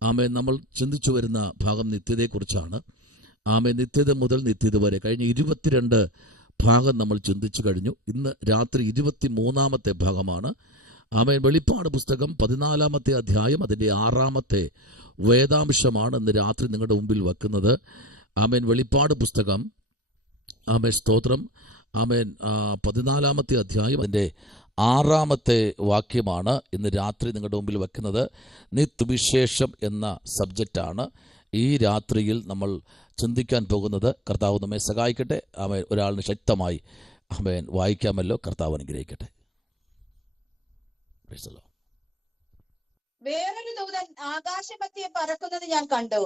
ആമേൻ. നമ്മൾ ചിന്തിച്ചു വരുന്ന ഭാഗം നിത്യതയെക്കുറിച്ചാണ്. ആമേൻ. നിത്യത മുതൽ നിത്യത വരെ കഴിഞ്ഞ 22 ഭാഗം നമ്മൾ ചിന്തിച്ചു കഴിഞ്ഞു. ഇന്ന് രാത്രി 23-ാമത്തെ ഭാഗമാണ്. ആമേൻ. വെളിപ്പാട് പുസ്തകം 14-ാമത്തെ അധ്യായം അതിൻ്റെ 6-ാമത്തെ വേദാംശമാണ് ഇന്ന് രാത്രി നിങ്ങളുടെ മുമ്പിൽ വെക്കുന്നത്. ആമേൻ. വെളിപ്പാട് പുസ്തകം, ആമേൻ, സ്തോത്രം, ആമേൻ, 14-ാമത്തെ അധ്യായം അതിൻ്റെ 6-ാമത്തെ വാക്യമാണ് ഇന്ന് രാത്രി നിങ്ങളുടെ മുമ്പിൽ വെക്കുന്നത്. നിത്യവിശേഷം എന്ന സബ്ജക്റ്റാണ് ഈ രാത്രിയിൽ നമ്മൾ ചിന്തിക്കാൻ പോകുന്നത്. കർത്താവ് നമ്മെ സഹായിക്കട്ടെ. ആമേൻ. ഒരാളിന് ശക്തമായി ആമേൻ വായിക്കാമല്ലോ. കർത്താവ് അനുഗ്രഹിക്കട്ടെ. വേറൊരു ദൂതൻ ആകാശമധ്യേ പറക്കുന്നത് ഞാൻ കണ്ടു.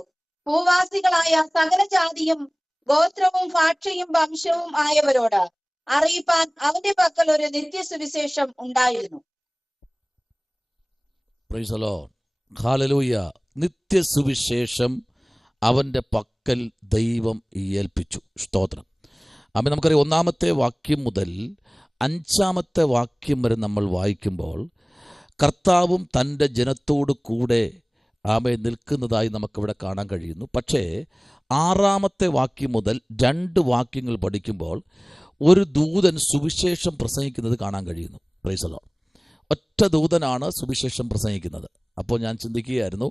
ഭൂവാസികളായ സകല ജാതിയും ഗോത്രവും ഭാഷയും വംശവും ആയവരോട് അറിയിപ്പാൻ അവന്റെ പക്കൽ ഒരു നിത്യസുവിശേഷം ഉണ്ടായിരുന്നു. Price the Lord. ഹല്ലേലൂയ. നിത്യസുവിശേഷം അവന്റെ പക്കൽ ദൈവം ഏൽപ്പിച്ചു. സ്തോത്രം. ആമേൻ. നമുക്കറിയാം, 1-ാമത്തെ വാക്യം മുതൽ 5-ാമത്തെ വാക്യം വരെ നമ്മൾ വായിക്കുമ്പോൾ കർത്താവും തൻ്റെ ജനത്തോട് കൂടെ ആമേൻ നിൽക്കുന്നതായി നമുക്കിവിടെ കാണാൻ കഴിയുന്നു. പക്ഷേ 6-ാമത്തെ വാക്യം മുതൽ 2 വാക്യങ്ങൾ പഠിക്കുമ്പോൾ ഒരു ദൂതൻ സുവിശേഷം പ്രസംഗിക്കുന്നത് കാണാൻ കഴിയുന്നു. Price the Lord. ഒറ്റ ദൂതനാണ് സുവിശേഷം പ്രസംഗിക്കുന്നത്. അപ്പോൾ ഞാൻ ചിന്തിക്കുകയായിരുന്നു,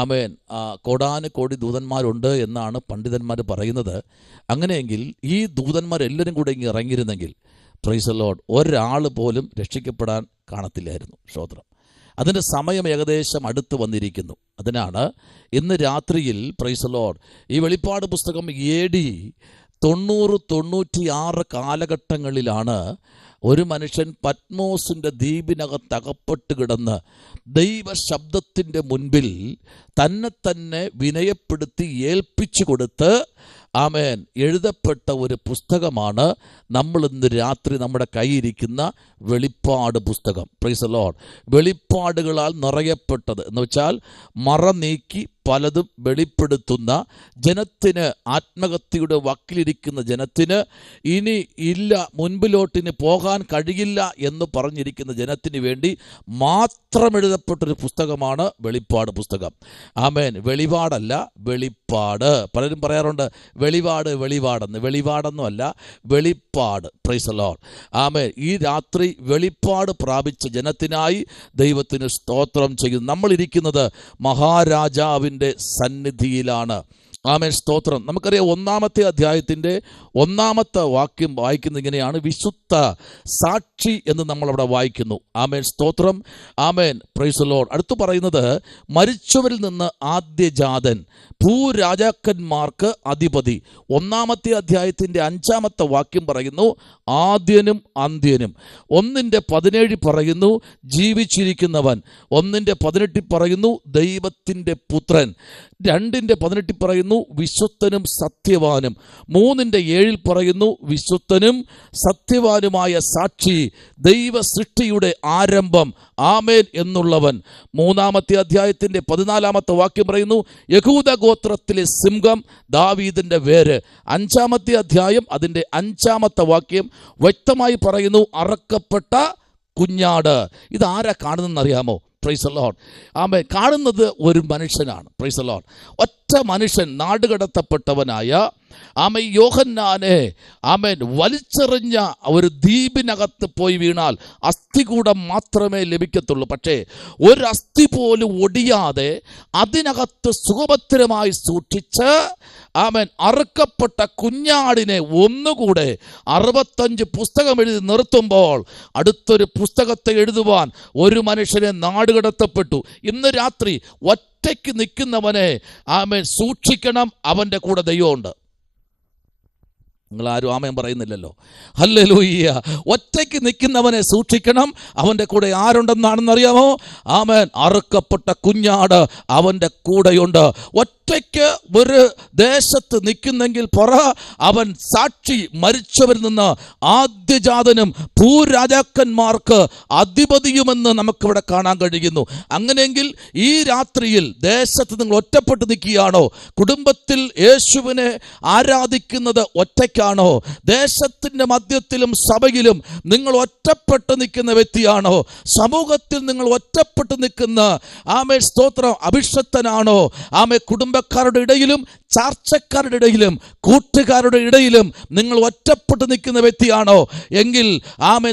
ആമേൻ, കോടാനുകോടി ദൂതന്മാരുണ്ട് എന്നാണ് പണ്ഡിതന്മാർ പറയുന്നത്. അങ്ങനെയെങ്കിൽ ഈ ദൂതന്മാരെല്ലാവരും കൂടെ ഇങ്ങനെ ഇറങ്ങിയിരുന്നെങ്കിൽ, പ്രൈസ് ദി ലോർഡ്, ഒരാൾ പോലും രക്ഷിക്കപ്പെടാൻ കാണത്തില്ലായിരുന്നു. സ്തോത്രം. അതിൻ്റെ സമയം ഏകദേശം അടുത്ത് വന്നിരിക്കുന്നു. അതിനാണ് ഇന്ന് രാത്രിയിൽ, പ്രൈസ് ദി ലോർഡ്, ഈ വെളിപ്പാട് പുസ്തകം AD 90-96 കാലഘട്ടങ്ങളിലാണ് ഒരു മനുഷ്യൻ പത്മോസിൻ്റെ ദ്വീപിനകത്ത് അകപ്പെട്ട് കിടന്ന് ദൈവശബ്ദത്തിൻ്റെ മുൻപിൽ തന്നെ വിനയപ്പെടുത്തി ഏൽപ്പിച്ചു കൊടുത്ത് ആമേൻ എഴുതപ്പെട്ട ഒരു പുസ്തകമാണ് നമ്മൾ ഇന്ന് രാത്രി നമ്മുടെ കയ്യിരിക്കുന്ന വെളിപ്പാട് പുസ്തകം. Praise the Lord. വെളിപ്പാടുകളാൽ നിറയപ്പെട്ടത് എന്ന് വെച്ചാൽ മറ നീക്കി പലതും വെളിപ്പെടുത്തുന്ന ജനത്തിന്, ആത്മഹത്യയുടെ വക്കിലിരിക്കുന്ന ജനത്തിന്, ഇനി ഇല്ല മുൻപിലോട്ടിന് പോകാൻ കഴിയില്ല എന്ന് പറഞ്ഞിരിക്കുന്ന ജനത്തിന് വേണ്ടി മാത്രം എഴുതപ്പെട്ടൊരു പുസ്തകമാണ് വെളിപ്പാട് പുസ്തകം. ആമേൻ. വെളിപാടല്ല, വെളിപ്പാട്. പലരും പറയാറുണ്ട് വെളിപാടെന്ന്. വെളിപാടൊന്നും അല്ല, വെളിപ്പാട്. Praise the Lord. ആമേൻ. ഈ രാത്രി വെളിപ്പാട് പ്രാപിച്ച ജനത്തിനായി ദൈവത്തിന് സ്തോത്രം ചെയ്യുന്നു. നമ്മളിരിക്കുന്നത് മഹാരാജാവിൻ്റെ സന്നിധിയിലാണ്. ആമേൻ. സ്തോത്രം. നമുക്കറിയാം, 1-ാമത്തെ അധ്യായത്തിൻ്റെ 1-ാമത്തെ വാക്യം വായിക്കുന്നത് ഇങ്ങനെയാണ്. വിശുദ്ധ സാക്ഷി എന്ന് നമ്മളവിടെ വായിക്കുന്നു. ആമേൻ. സ്തോത്രം. ആമേൻ. Praise the Lord. അടുത്ത് പറയുന്നത്, മരിച്ചവരിൽ നിന്ന് ആദ്യജാതൻ, ഭൂരാജാക്കന്മാർക്ക് അധിപതി. 1-ാമത്തെ അധ്യായത്തിൻ്റെ 5-ാമത്തെ വാക്യം പറയുന്നു ആദ്യനും അന്ത്യനും. 1:17 പറയുന്നു ജീവിച്ചിരിക്കുന്നവൻ. 1:18 പറയുന്നു ദൈവത്തിൻ്റെ പുത്രൻ. 2:18 പറയുന്നു വിശുദ്ധനും സത്യവാനും. 3:7 പറയുന്നു വിശുദ്ധനും സത്യവാനുമായ സാക്ഷി, ദൈവ സൃഷ്ടിയുടെ ആരംഭം, ആമേൻ എന്നുള്ളവൻ. 3-ാമത്തെ അധ്യായത്തിൻ്റെ 14-ാമത്തെ വാക്യം പറയുന്നു യഹൂദ ഗോത്രത്തിലെ സിംഹം, ദാവീദിന്റെ വേര്. 5-ാമത്തെ അധ്യായം അതിൻ്റെ 5-ാമത്തെ വാക്യം വ്യക്തമായി പറയുന്നു അറക്കപ്പെട്ട കുഞ്ഞാട്. ഇതാരാ കാണുന്നതെന്നറിയാമോ? Praise the Lord. ആമേൻ. കാണുന്നത് ഒരു മനുഷ്യനാണ്. Praise the Lord. ഒറ്റ മനുഷ്യൻ, നാടുകടത്തപ്പെട്ടവനായ ആമേൻ യോഹന്നാനെ ആമേൻ വലിച്ചെറിഞ്ഞ ഒരു ദ്വീപിനകത്ത് പോയി വീണാൽ അസ്ഥികൂടം മാത്രമേ ലഭിക്കത്തുള്ളൂ. പക്ഷേ ഒരു അസ്ഥി പോലും ഒടിയാതെ അതിനകത്ത് സുഖഭദ്രമായി സൂക്ഷിച്ച് ആമേൻ അറുക്കപ്പെട്ട കുഞ്ഞാടിനെ ഒന്നുകൂടെ 65 പുസ്തകം എഴുതി നിർത്തുമ്പോൾ അടുത്തൊരു പുസ്തകത്തെ എഴുതുവാൻ ഒരു മനുഷ്യനെ നാടുകടത്തപ്പെട്ടു. ഇന്ന് രാത്രി ഒറ്റയ്ക്ക് നിൽക്കുന്നവനെ ആമേൻ സൂക്ഷിക്കണം, അവൻ്റെ കൂടെ ദൈവമുണ്ട്. നിങ്ങളാരും ആമേൻ പറയുന്നില്ലല്ലോ. ഹല്ലേലൂയ. ഒറ്റയ്ക്ക് നിൽക്കുന്നവനെ സൂക്ഷിക്കണം, അവൻ്റെ കൂടെ ആരുണ്ടെന്നാണെന്നറിയാമോ? ആമേൻ. അറുക്കപ്പെട്ട കുഞ്ഞാട് അവൻ്റെ കൂടെയുണ്ട്. ഒറ്റയ്ക്ക് ഒരു ദേശത്ത് നിൽക്കുന്നെങ്കിൽ അവൻ സാക്ഷി, മരിച്ചവരിൽ നിന്ന് ആദ്യജാതനും ഭൂരാജാക്കന്മാർക്ക് അധിപതിയുമെന്ന് നമുക്കിവിടെ കാണാൻ കഴിയുന്നു. അങ്ങനെയെങ്കിൽ ഈ രാത്രിയിൽ ദേശത്ത് നിങ്ങൾ ഒറ്റപ്പെട്ട് നിൽക്കുകയാണോ? കുടുംബത്തിൽ യേശുവിനെ ആരാധിക്കുന്നത് ഒറ്റയ്ക്ക് വ്യക്തിയാണോ? ദേശത്തിന്റെ മധ്യത്തിലും സഭയിലും നിങ്ങൾ ഒറ്റപ്പെട്ട് നിൽക്കുന്ന വ്യക്തിയാണോ? സമൂഹത്തിൽ നിങ്ങൾ ഒറ്റപ്പെട്ട് നിൽക്കുന്ന സ്തോത്രം അഭിഷക്തനാണോ? കുടുംബക്കാരുടെ ഇടയിലും ചാർച്ചക്കാരുടെ ഇടയിലും കൂട്ടുകാരുടെ ഇടയിലും നിങ്ങൾ ഒറ്റപ്പെട്ട് നിൽക്കുന്ന വ്യക്തിയാണോ? എങ്കിൽ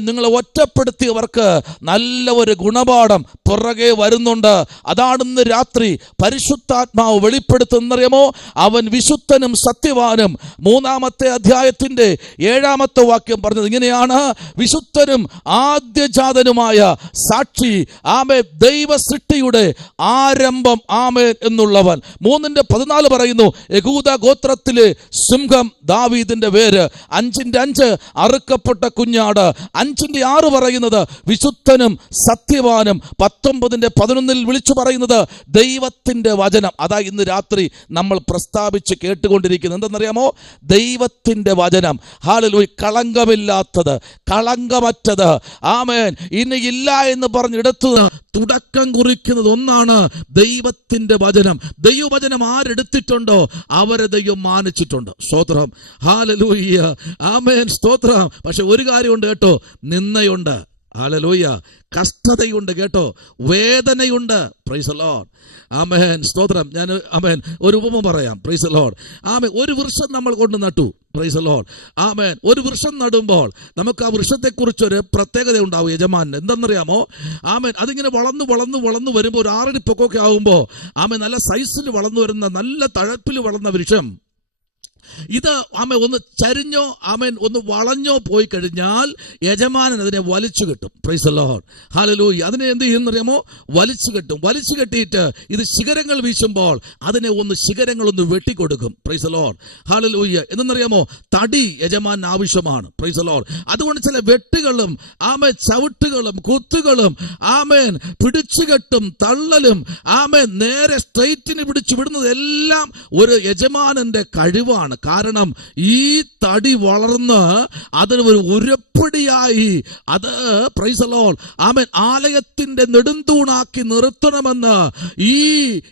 നിങ്ങളെ ഒറ്റപ്പെടുത്തിയവർക്ക് നല്ല ഒരു ഗുണപാഠം പുറകെ വരുന്നുണ്ട്. അതാണെന്ന് രാത്രി പരിശുദ്ധാത്മാവ് വെളിപ്പെടുത്തുന്നറിയാമോ? അവൻ വിശുദ്ധനും സത്യവാനും 3-ാമത്തെ അധ്യായത്തിന്റെ 7-ാമത്തെ വാക്യം പറഞ്ഞത് ഇങ്ങനെയാണ്: വിശുദ്ധനും ആദ്യജാതനുമായ സാക്ഷി, ദൈവ സൃഷ്ടിയുടെ ആരംഭം, എന്നുള്ളവൻ. 3:14 പറയുന്നു, യഹൂദ ഗോത്രത്തിലെ സിംഹം, ദാവീദിന്റെ വേര്. 5:5 അറുക്കപ്പെട്ട കുഞ്ഞാട്. 5:6 പറയുന്നത് വിശുദ്ധനും സത്യവാനും. 19:11 വിളിച്ചു പറയുന്നത് ദൈവത്തിന്റെ വചനം. അതാ ഇന്ന് രാത്രി നമ്മൾ പ്രസ്താവിച്ച് കേട്ടുകൊണ്ടിരിക്കുന്നത്. എന്തെന്നറിയാമോ? ദൈവത്തിന്റെ വചനം. ഹല്ലേലൂയ. കളങ്കമില്ലാത്തത്, കളങ്കമറ്റത്. ആമേൻ. ഇനി ഇല്ല എന്ന് പറഞ്ഞെടുത്ത് തുടക്കം കുറിക്കുന്നത് ഒന്നാണ് ദൈവത്തിന്റെ വചനം. ദൈവവചനം ആരെടുത്തിട്ടുണ്ടോ അവരെ ദൈവം മാനിച്ചിട്ടുണ്ട്. സ്തോത്രം. ഹല്ലേലൂയ. ആമേൻ. സ്തോത്രം. പക്ഷെ ഒരു കാര്യമുണ്ട് കേട്ടോ, നിന്ദയുണ്ട്. ഹല്ലേലൂയ. കഷ്ടതയുണ്ട് കേട്ടോ, വേദനയുണ്ട്. Praise the Lord. ആമേൻ. സ്തോത്രം. ഞാൻ ഒരു ഉപമ പറയാം. Praise the Lord. ഒരു വൃക്ഷം നമ്മൾ കൊണ്ട് നട്ടു. Praise the Lord. ഒരു വൃക്ഷം നടുമ്പോൾ നമുക്ക് ആ വൃക്ഷത്തെക്കുറിച്ചൊരു പ്രത്യേകത ഉണ്ടാവും യജമാനന്. എന്തെന്നറിയാമോ? അതിങ്ങനെ വളർന്നു വരുമ്പോൾ ഒരു 6 അടി പൊക്കമൊക്കെ ആകുമ്പോൾ നല്ല സൈസിൽ വളർന്നു വരുന്ന, നല്ല തഴപ്പിൽ വളർന്ന വൃക്ഷം ഇത് ഒന്ന് ചരിഞ്ഞോ ഒന്ന് വളഞ്ഞോ പോയി കഴിഞ്ഞാൽ യജമാനൻ അതിനെ വലിച്ചു കെട്ടും. Price the Lord. ഹല്ലേലൂയ. അതിനെ എന്ത് ചെയ്യുന്നറിയാമോ? വലിച്ചു കെട്ടും. വലിച്ചു കെട്ടിയിട്ട് ഇത് ശിഖരങ്ങൾ വീശുമ്പോൾ അതിനെ ശിഖരങ്ങളൊന്ന് വെട്ടിക്കൊടുക്കും. Praise the Lord. ഹല്ലേലൂയ. എന്തെന്നറിയാമോ? തടി യജമാനൻ ആവശ്യമാണ്. Praise the Lord. അതുകൊണ്ട് ചില വെട്ടുകളും ചവിട്ടുകളും കുത്തുകളും പിടിച്ചുകെട്ടും തള്ളലും നേരെ സ്ട്രെയിറ്റിന് പിടിച്ചു വിടുന്നത് എല്ലാം ഒരു യജമാനന്റെ കഴിവാണ്. കാരണം ഈ തടി വളർന്ന് അതിന് ഒരു ഉരപ്പടിയായി അത് പ്രൈസ് ദി ലോർഡ് ആലയത്തിന്റെ നെടുന്തൂണാക്കി നിർത്തണമെന്ന് ഈ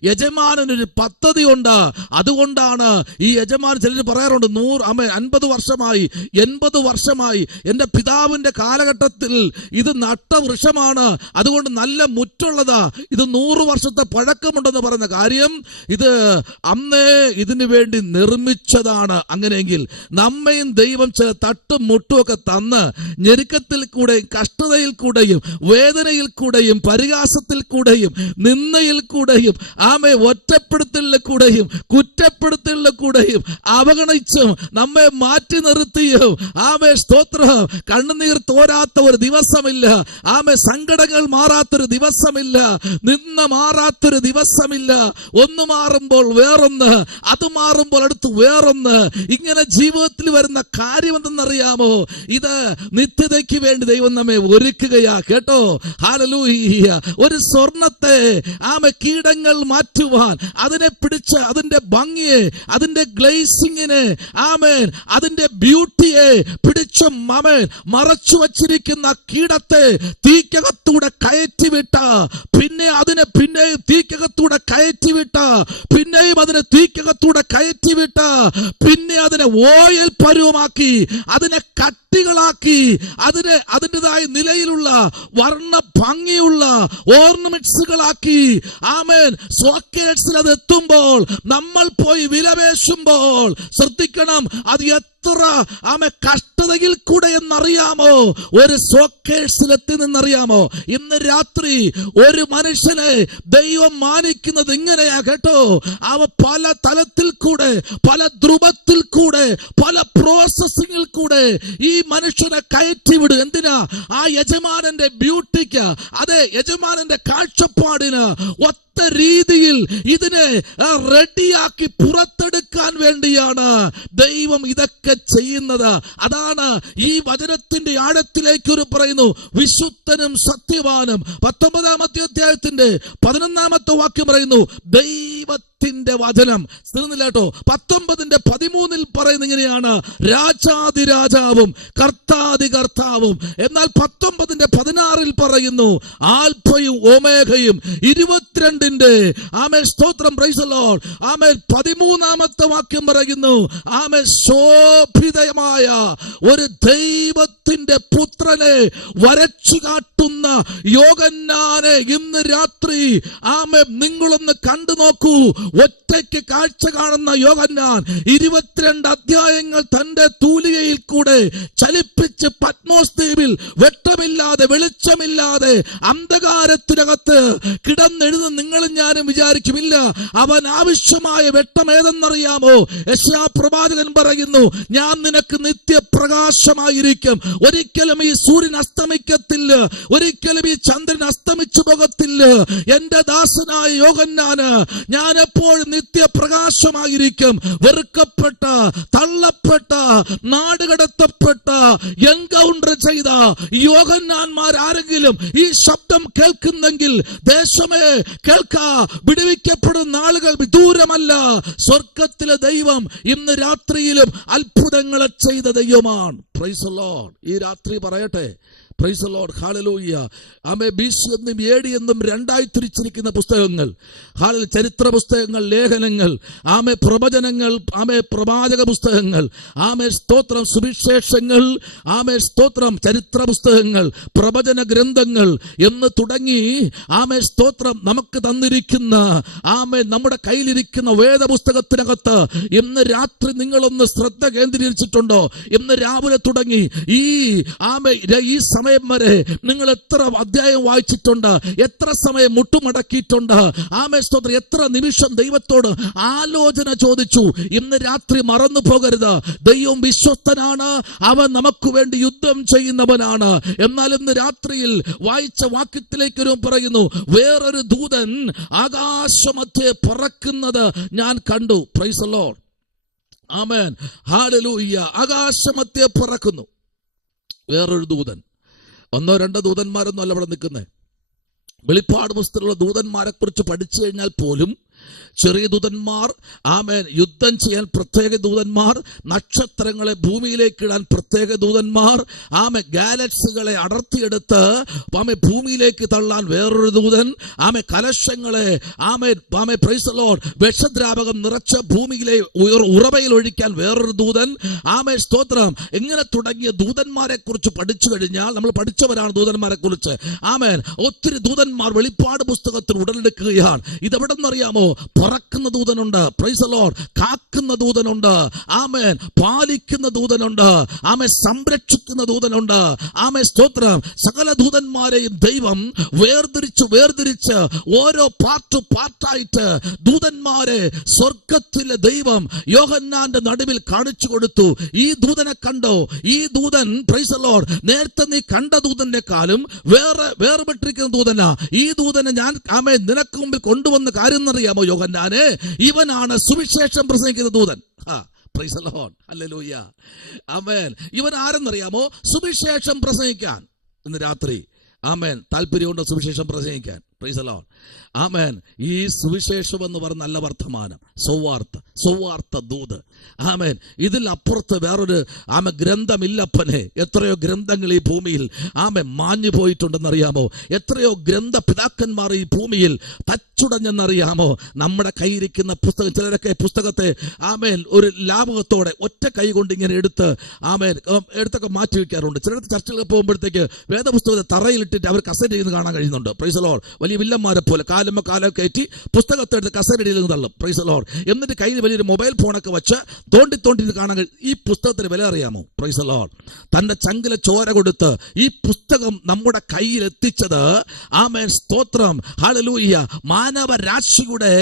യജമാനൊരു പദ്ധതിയുണ്ട്. അതുകൊണ്ടാണ് ഈ യജമാനൻ, ചിലർ പറയാറുണ്ട് 50 വർഷമായി 80 വർഷമായി എൻ്റെ പിതാവിന്റെ കാലഘട്ടത്തിൽ ഇത് നട്ട വൃക്ഷമാണ്, അതുകൊണ്ട് നല്ല മുറ്റുള്ളതാ, ഇത് 100 വർഷത്തെ പഴക്കമുണ്ടെന്ന് പറയുന്ന കാര്യം ഇത് അന്നേ ഇതിനു വേണ്ടി നിർമ്മിച്ചതാണ്. അങ്ങനെയെങ്കിൽ നമ്മയും ദൈവം ചില തട്ടും മുട്ടും ഒക്കെ തന്ന് ഞെരുക്കത്തിൽ കൂടെയും കഷ്ടതയിൽ കൂടെയും വേദനയിൽ കൂടെയും പരിഹാസത്തിൽ കൂടെയും നിന്ദയിൽ കൂടെയും ഒറ്റപ്പെടുത്തലിൽ കൂടെയും കുറ്റപ്പെടുത്തലിൽ കൂടെയും അവഗണിച്ചും നമ്മെ മാറ്റി നിർത്തിയും സ്തോത്രം കണ്ണുനീർ തോരാത്ത ഒരു ദിവസമില്ല. സങ്കടങ്ങൾ മാറാത്തൊരു ദിവസമില്ല. നിന്ന മാറാത്തൊരു ദിവസമില്ല. ഒന്ന് മാറുമ്പോൾ വേറൊന്ന്, അത് മാറുമ്പോൾ അടുത്ത് വേറൊന്ന്. ഇങ്ങനെ ജീവിതത്തിൽ വരുന്ന കാര്യം എന്തെന്നറിയാമോ? ഇത് നിത്യതയ്ക്ക് വേണ്ടി ദൈവം നമ്മെ ഒരുക്കുകയാ കേട്ടോ. ഹല്ലേലൂയ. ഒരു സ്വർണത്തെ കീടങ്ങൾ മാറ്റുവാൻ അതിനെ പിടിച്ച് അതിന്റെ ഭംഗിയെ, അതിന്റെ ഗ്ലേസിങ്ങിനെ, അതിന്റെ ബ്യൂട്ടിയെ പിടിച്ച് മറച്ചു വച്ചിരിക്കുന്ന കീടത്തെ തീക്കകത്തൂടെ കയറ്റിവിട്ട, പിന്നെ അതിനെ പിന്നെയും തീക്കകത്തൂടെ കയറ്റിവിട്ട, പിന്നെയും അതിനെ തീക്കകത്തൂടെ കയറ്റിവിട്ട, പിന്നെ അതിനെ ഓയിൽ പരുവമാക്കി, അതിനെ കട്ടികളാക്കി, അതിൻ്റെതായ നിലയിലുള്ള വർണ്ണ ഭംഗിയുള്ള ഓർണമെന്റ്സുകളാക്കി സോക്കേഴ്സിൽ അത് എത്തുമ്പോൾ നമ്മൾ പോയി വിലപേശുമ്പോൾ ശ്രദ്ധിക്കണം, അത് എത്ര കഷ്ടതയിൽ കൂടെ എന്നറിയാമോ? ഒരു സോക്കേഴ്സിലെത്തി നിന്നറിയാമോ? ഇന്ന് രാത്രി ഒരു മനുഷ്യനെ ദൈവം മാനിക്കുന്നത് ഇങ്ങനെയാ കേട്ടോ. അവ പല തലത്തിൽ കൂടെ, പല ധ്രുവത്തിൽ കൂടെ, പല പ്രോസസ്സിങ്ങിൽ കൂടെ ഈ മനുഷ്യനെ കയറ്റിവിടും. എന്തിനാ? ആ യജമാനന്റെ ബ്യൂട്ടിക്ക്, അതെ യജമാനന്റെ കാഴ്ചപ്പാടിന് ഒത്ത രീതിയിൽ ഇതിനെ റെഡിയാക്കി പുറത്തെടുക്കാൻ വേണ്ടിയാണ് ദൈവം ഇതൊക്കെ ചെയ്യുന്നത്. അതാണ് ഈ വചനത്തിന്റെ ആഴത്തിലേക്ക് ഒരു പറയുന്നു, വിശുദ്ധനും സത്യവാനും. 19-ാമത്തെ അധ്യായത്തിന്റെ 11-ാമത്തെ വാക്യം പറയുന്നു, ദൈവത്തിന്റെ ദൈവത്തിന്റെ വചനം തീർന്നില്ല കേട്ടോ. 19:13 പറയുന്ന ഇങ്ങനെയാണ്, രാജാതിരാജാവും കർത്താതി കർത്താവും. എന്നാൽ 19:16 പറയുന്നു, ആൽഫയും ഓമേഗയും 22 ആമേൻ സ്തോത്രം പ്രൈസ് ദി ലോർഡ്. ആമേൻ 13ാമത്തെ വാക്യം പറയുന്നു, ആമേൻ ശോഭിതമായ ഒരു ദൈവത്തിന്റെ പുത്രനെ വരച്ചു കാട്ടുന്ന യോഹന്നാനെ ഇന്ന് രാത്രി ആമേൻ നിങ്ങളൊന്ന് കണ്ടു നോക്കൂ. ഒറ്റയ്ക്ക് കാഴ്ച കാണുന്ന യോഹന്നാൻ 22 അധ്യായങ്ങൾ തന്റെ തൂലികയിൽ കൂടെ ചലിപ്പിച്ച് പത്മോസ് ദ്വീപിൽ വെട്ടമില്ലാതെ വെളിച്ചമില്ലാതെ അന്ധകാരത്തിനകത്ത് കിടന്നെഴുതുന്ന നിങ്ങളും ഞാനും വിചാരിക്കുമില്ല അവൻ ആവശ്യമായ വെട്ടം ഏതെന്നറിയാമോ? യെശയ്യാ പ്രവാചകൻ പറയുന്നു, ഞാൻ നിനക്ക് നിത്യപ്രകാശമായിരിക്കും. ഒരിക്കലും ഈ സൂര്യൻ അസ്തമിക്കത്തില്ല, ഒരിക്കലും ഈ ചന്ദ്രൻ അസ്തമിച്ചു പോകത്തില്ല. എന്റെ ദാസനായ യോഹന്നാന് ഞാൻ എപ്പോഴും നിത്യപ്രകാശമായിരിക്കും. വെറുക്കപ്പെട്ട, തള്ളപ്പെട്ട, നാടുകടത്തപ്പെട്ട, എൻകൗണ്ടർ ചെയ്ത യോഹന്നാന്മാർ ആരെങ്കിലും ഈ ശബ്ദം കേൾക്കുന്നെങ്കിൽ ദേശമേ കേൾക്കാ, വിടുവിക്കപ്പെടുന്ന ആളുകൾ ദൂരമല്ല. സ്വർഗത്തിലെ ദൈവം ഇന്ന് രാത്രിയിലും അത്ഭുതങ്ങളെ ചെയ്ത ദൈവമാണ്. Price the Lord. ഈ രാത്രി പറയട്ടെ, പ്രൈസ് ദി ലോർഡ്, ഹല്ലേലൂയ. ആമേ BC എന്നും AD എന്നും രണ്ടായി തിരിച്ചിരിക്കുന്ന പുസ്തകങ്ങൾ, ചരിത്ര പുസ്തകങ്ങൾ, ലേഖനങ്ങൾ, ആമേ പ്രവചനങ്ങൾ, ആമേ പ്രവാചക പുസ്തകങ്ങൾ, ആമേ സ്തോത്രം സുവിശേഷങ്ങൾ, ആമേ സ്തോത്രം ചരിത്ര പുസ്തകങ്ങൾ, പ്രവചന ഗ്രന്ഥങ്ങൾ എന്ന് തുടങ്ങി ആമേ സ്തോത്രം നമുക്ക് തന്നിരിക്കുന്ന ആമേ നമ്മുടെ കയ്യിലിരിക്കുന്ന വേദപുസ്തകത്തിനകത്ത് ഇന്ന് രാത്രി നിങ്ങളൊന്ന് ശ്രദ്ധ കേന്ദ്രീകരിച്ചിട്ടുണ്ടോ? ഇന്ന് രാവിലെ തുടങ്ങി ഈ ആമേ ഈ സമയം വരെ നിങ്ങൾ എത്ര അധ്യായം വായിച്ചിട്ടുണ്ട്? എത്ര സമയം മുട്ടുമടക്കിയിട്ടുണ്ട്? ആമേ സ്തോത്രം, എത്ര നിമിഷം ദൈവത്തോട് ആലോചന ചോദിച്ചു? ഇന്ന് രാത്രി മറന്നു പോകരുത്, ദൈവം വിശ്വസ്തനാണ്, അവൻ നമുക്ക് വേണ്ടി യുദ്ധം ചെയ്യുന്നവനാണ്. എന്നാൽ ഇന്ന് രാത്രിയിൽ വായിച്ച വാക്യത്തിലേക്ക് പറയുന്നു, വേറൊരു ദൂതൻ ആകാശമധ്യേ പറക്കുന്നത് ഞാൻ കണ്ടു. Praise the Lord. ആമേൻ, ഹല്ലേലൂയ. ആകാശമധ്യേ പറക്കുന്നു വേറൊരു ദൂതൻ. 1-2 ദൂതന്മാരൊന്നും അല്ല ഇവിടെ നിൽക്കുന്നത്. വെളിപ്പാട് പുസ്തകത്തിലുള്ള ദൂതന്മാരെ കുറിച്ച് പഠിച്ചു കഴിഞ്ഞാൽ പോലും ചെറിയ ദൂതന്മാർ, ആമേൻ, യുദ്ധം ചെയ്യാൻ പ്രത്യേക ദൂതന്മാർ, നക്ഷത്രങ്ങളെ ഭൂമിയിലേക്ക് ഇടാൻ പ്രത്യേക ദൂതന്മാർ, ആമേ ഗാലക്സികളെ അടർത്തിയെടുത്ത് ആമേ ഭൂമിയിലേക്ക് തള്ളാൻ വേറൊരു ദൂതൻ, ആമേ കലശങ്ങളെ ആമേ പ്രൈസ് ദി ലോർഡ് വിഷദ്രാവകം നിറച്ച ഭൂമിയിലെ ഉറവയിൽ ഒഴിക്കാൻ വേറൊരു ദൂതൻ, ആമേ സ്തോത്രം. ഇങ്ങനെ തുടങ്ങിയ ദൂതന്മാരെ കുറിച്ച് പഠിച്ചു കഴിഞ്ഞാൽ, നമ്മൾ പഠിച്ചവരാണ് ദൂതന്മാരെ കുറിച്ച്. ആമേൻ, ഒത്തിരി ദൂതന്മാർ വെളിപ്പാട് പുസ്തകത്തിൽ ഉടലെടുക്കുകയാണ്. ഇതെവിടെ നിന്നറിയാമോ? പറക്കുന്ന ദൂതനുണ്ട്, പ്രൈസ് ദി ലോർഡ്. കാക്കുന്ന ദൂതനുണ്ട്, ആമേൻ. പാലിക്കുന്ന ദൂതനുണ്ട്, ആമേൻ. സംരക്ഷിക്കുന്ന ദൂതനുണ്ട്, ആമേൻ സ്തോത്രം. സകല ദൂതന്മാരെയും ദൈവം വേർതിരിച്ച് ഓരോ പാർട്ടായിട്ട് ദൂതന്മാരെ സ്വർഗത്തിലെ ദൈവം യോഹന്നാന്റെ നടുവിൽ കാണിച്ചു കൊടുത്തു. ഈ ദൂതനെ കണ്ടോ? ഈ ദൂതൻ, പ്രൈസ് ദി ലോർഡ്, നേരത്തെ നീ കണ്ട ദൂതനെക്കാളും വേർപെട്ടിരിക്കുന്ന ദൂതനാ. ഈ ദൂതനെ ഞാൻ ആമേൻ നിനക്ക് മുമ്പിൽ കൊണ്ടുവന്ന കാര്യം എന്നറിയാമോ യോഹന്നാനെ? ഇവനാണ് സുവിശേഷം പ്രസംഗിക്കുന്ന ദൂതൻ. പ്രൈസ് ദി ലോർഡ്, ഹല്ലേലൂയ, ആമേൻ. ഇവൻ ആരെന്നറിയാമോ? സുവിശേഷം പ്രസംഗിക്കാൻ ഇന്ന് രാത്രി ആമേൻ താല്പര്യമുണ്ട് സുവിശേഷം പ്രസംഗിക്കാൻ. Price the Lord, amen. ഈ സുവിശേഷം എന്ന് പറഞ്ഞ നല്ല വർത്തമാനം, സൗവാർത്ത ദൂത്, ആമേൻ. ഇതിൽ അപ്പുറത്ത് വേറൊരു ഗ്രന്ഥമില്ലപ്പനെ. എത്രയോ ഗ്രന്ഥങ്ങൾ ഈ ഭൂമിയിൽ മാഞ്ഞു പോയിട്ടുണ്ടെന്നറിയാമോ? എത്രയോ ഗ്രന്ഥ പിതാക്കന്മാർ ഈ ഭൂമിയിൽ തച്ചുടഞ്ഞെന്നറിയാമോ? നമ്മുടെ കയ്യിരിക്കുന്ന പുസ്തകം, ചിലരൊക്കെ പുസ്തകത്തെ ആമേൻ ഒരു ലാഭത്തോടെ ഒറ്റ കൈ കൊണ്ട് ഇങ്ങനെ എടുത്തൊക്കെ മാറ്റി വയ്ക്കാറുണ്ട്. ചിലർക്ക് ചർച്ചകളൊക്കെ പോകുമ്പോഴത്തേക്ക് വേദപുസ്തകത്തെ തറയിലിട്ടിട്ട് അവർ കസേര ചെയ്യുന്നത് കാണാൻ കഴിയുന്നുണ്ട്. Price the Lord. വലിയ വില്ലന്മാരെ പോലെ കാലം കയറ്റി പുസ്തകത്തെ എടുത്ത് കസേരയിൽ നിന്ന് തള്ളും. Praise the Lord. എന്നിട്ട് കയ്യിൽ വലിയൊരു മൊബൈൽ ഫോണൊക്കെ വെച്ച് തോണ്ടി കാണാൻ കഴിയും. ഈ പുസ്തകത്തിന് വില അറിയാമോ? Price the Lord. തന്റെ ചങ്കിലെ ചോര കൊടുത്ത് ഈ പുസ്തകം നമ്മുടെ കയ്യിൽ എത്തിച്ചത് ആമേൻ സ്തോത്രം, ഹല്ലേലൂയ, മാനവരാശിയുടെ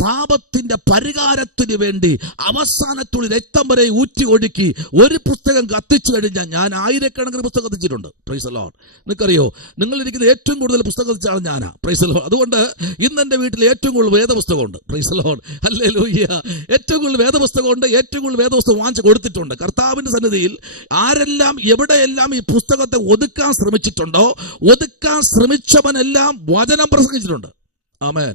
പാപത്തിന്റെ പരിഹാരത്തിന് വേണ്ടി അവസാനത്തുള്ളി രക്തം വരെ ഊറ്റി ഒഴുക്കി ഒരു പുസ്തകം കത്തിച്ചു കഴിഞ്ഞാൽ, ഞാൻ ആയിരക്കണക്കിന് പുസ്തകം കത്തിച്ചിട്ടുണ്ട്. Price the Lord. നിങ്ങൾക്കറിയോ, നിങ്ങളിരിക്കുന്ന ഏറ്റവും കൂടുതൽ പുസ്തകം കത്തിച്ചാണ് ഞാനാ. Praise the Lord. അതുകൊണ്ട് ഇന്ന് എന്റെ വീട്ടിൽ ഏറ്റവും കൂടുതൽ വേദപുസ്തകമുണ്ട്. പ്രൈസ് ദി ലോർഡ്, ഹല്ലേലൂയ. ഏറ്റവും കൂടുതൽ വേദപുസ്തകമുണ്ട്. ഏറ്റവും കൂടുതൽ വേദപുസ്തകം വാങ്ങിച്ച് കൊടുത്തിട്ടുണ്ട്. കർത്താവിന്റെ സന്നിധിയിൽ ആരെല്ലാം എവിടെയെല്ലാം ഈ പുസ്തകത്തെ ഒതുക്കാൻ ശ്രമിച്ചിട്ടുണ്ടോ, ഒതുക്കാൻ ശ്രമിച്ചവനെല്ലാം വചനം പ്രസംഗിച്ചിട്ടുണ്ട്. ആമേൻ.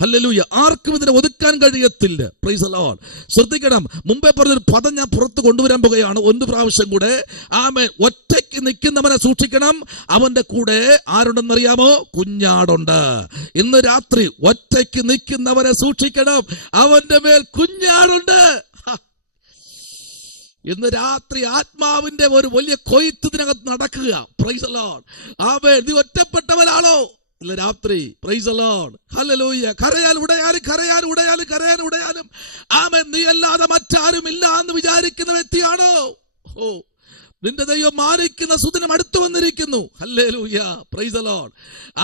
ഹല്ലേലൂയ. ആർക്കും ഇതിനെ ഒതുക്കാൻ കഴിയത്തില്ല. Price the Lord. ശ്രദ്ധിക്കണം, മുമ്പേ പറഞ്ഞൊരു പദം ഞാൻ പുറത്ത് കൊണ്ടുവരാൻ പോകുകയാണ് ഒന്ന് പ്രാവശ്യം കൂടെ. ആമേൻ. ഒറ്റയ്ക്ക് നിൽക്കുന്നവനെ സൂക്ഷിക്കണം, അവന്റെ കൂടെ ആരുണ്ടെന്നറിയാമോ? കുഞ്ഞാടുണ്ട്. ഇന്ന് രാത്രി ഒറ്റയ്ക്ക് നിൽക്കുന്നവനെ സൂക്ഷിക്കണം, അവന്റെ മേൽ കുഞ്ഞാടുണ്ട്. ഇന്ന് രാത്രി ആത്മാവിന്റെ ഒരു വലിയ കൊയ്ത്ത് ഇതിനകത്ത് നടക്കുക. Praise the Lord. ആമേൻ. നീ ഒറ്റപ്പെട്ടവനാണോ? ഇല്ല രാത്രി. Praise the Lord. ഹല്ലേലൂയ. കരയാനും ആമേൻ. നീ അല്ലാതെ മറ്റാരും ഇല്ല എന്ന് വിചാരിക്കുന്ന വ്യക്തിയാണോ? ഓ, നിന്റെ ദൈവം മാനിക്കുന്ന സുദിനം അടുത്തു വന്നിരിക്കുന്നു. ഹല്ലേലൂയ. Praise the Lord.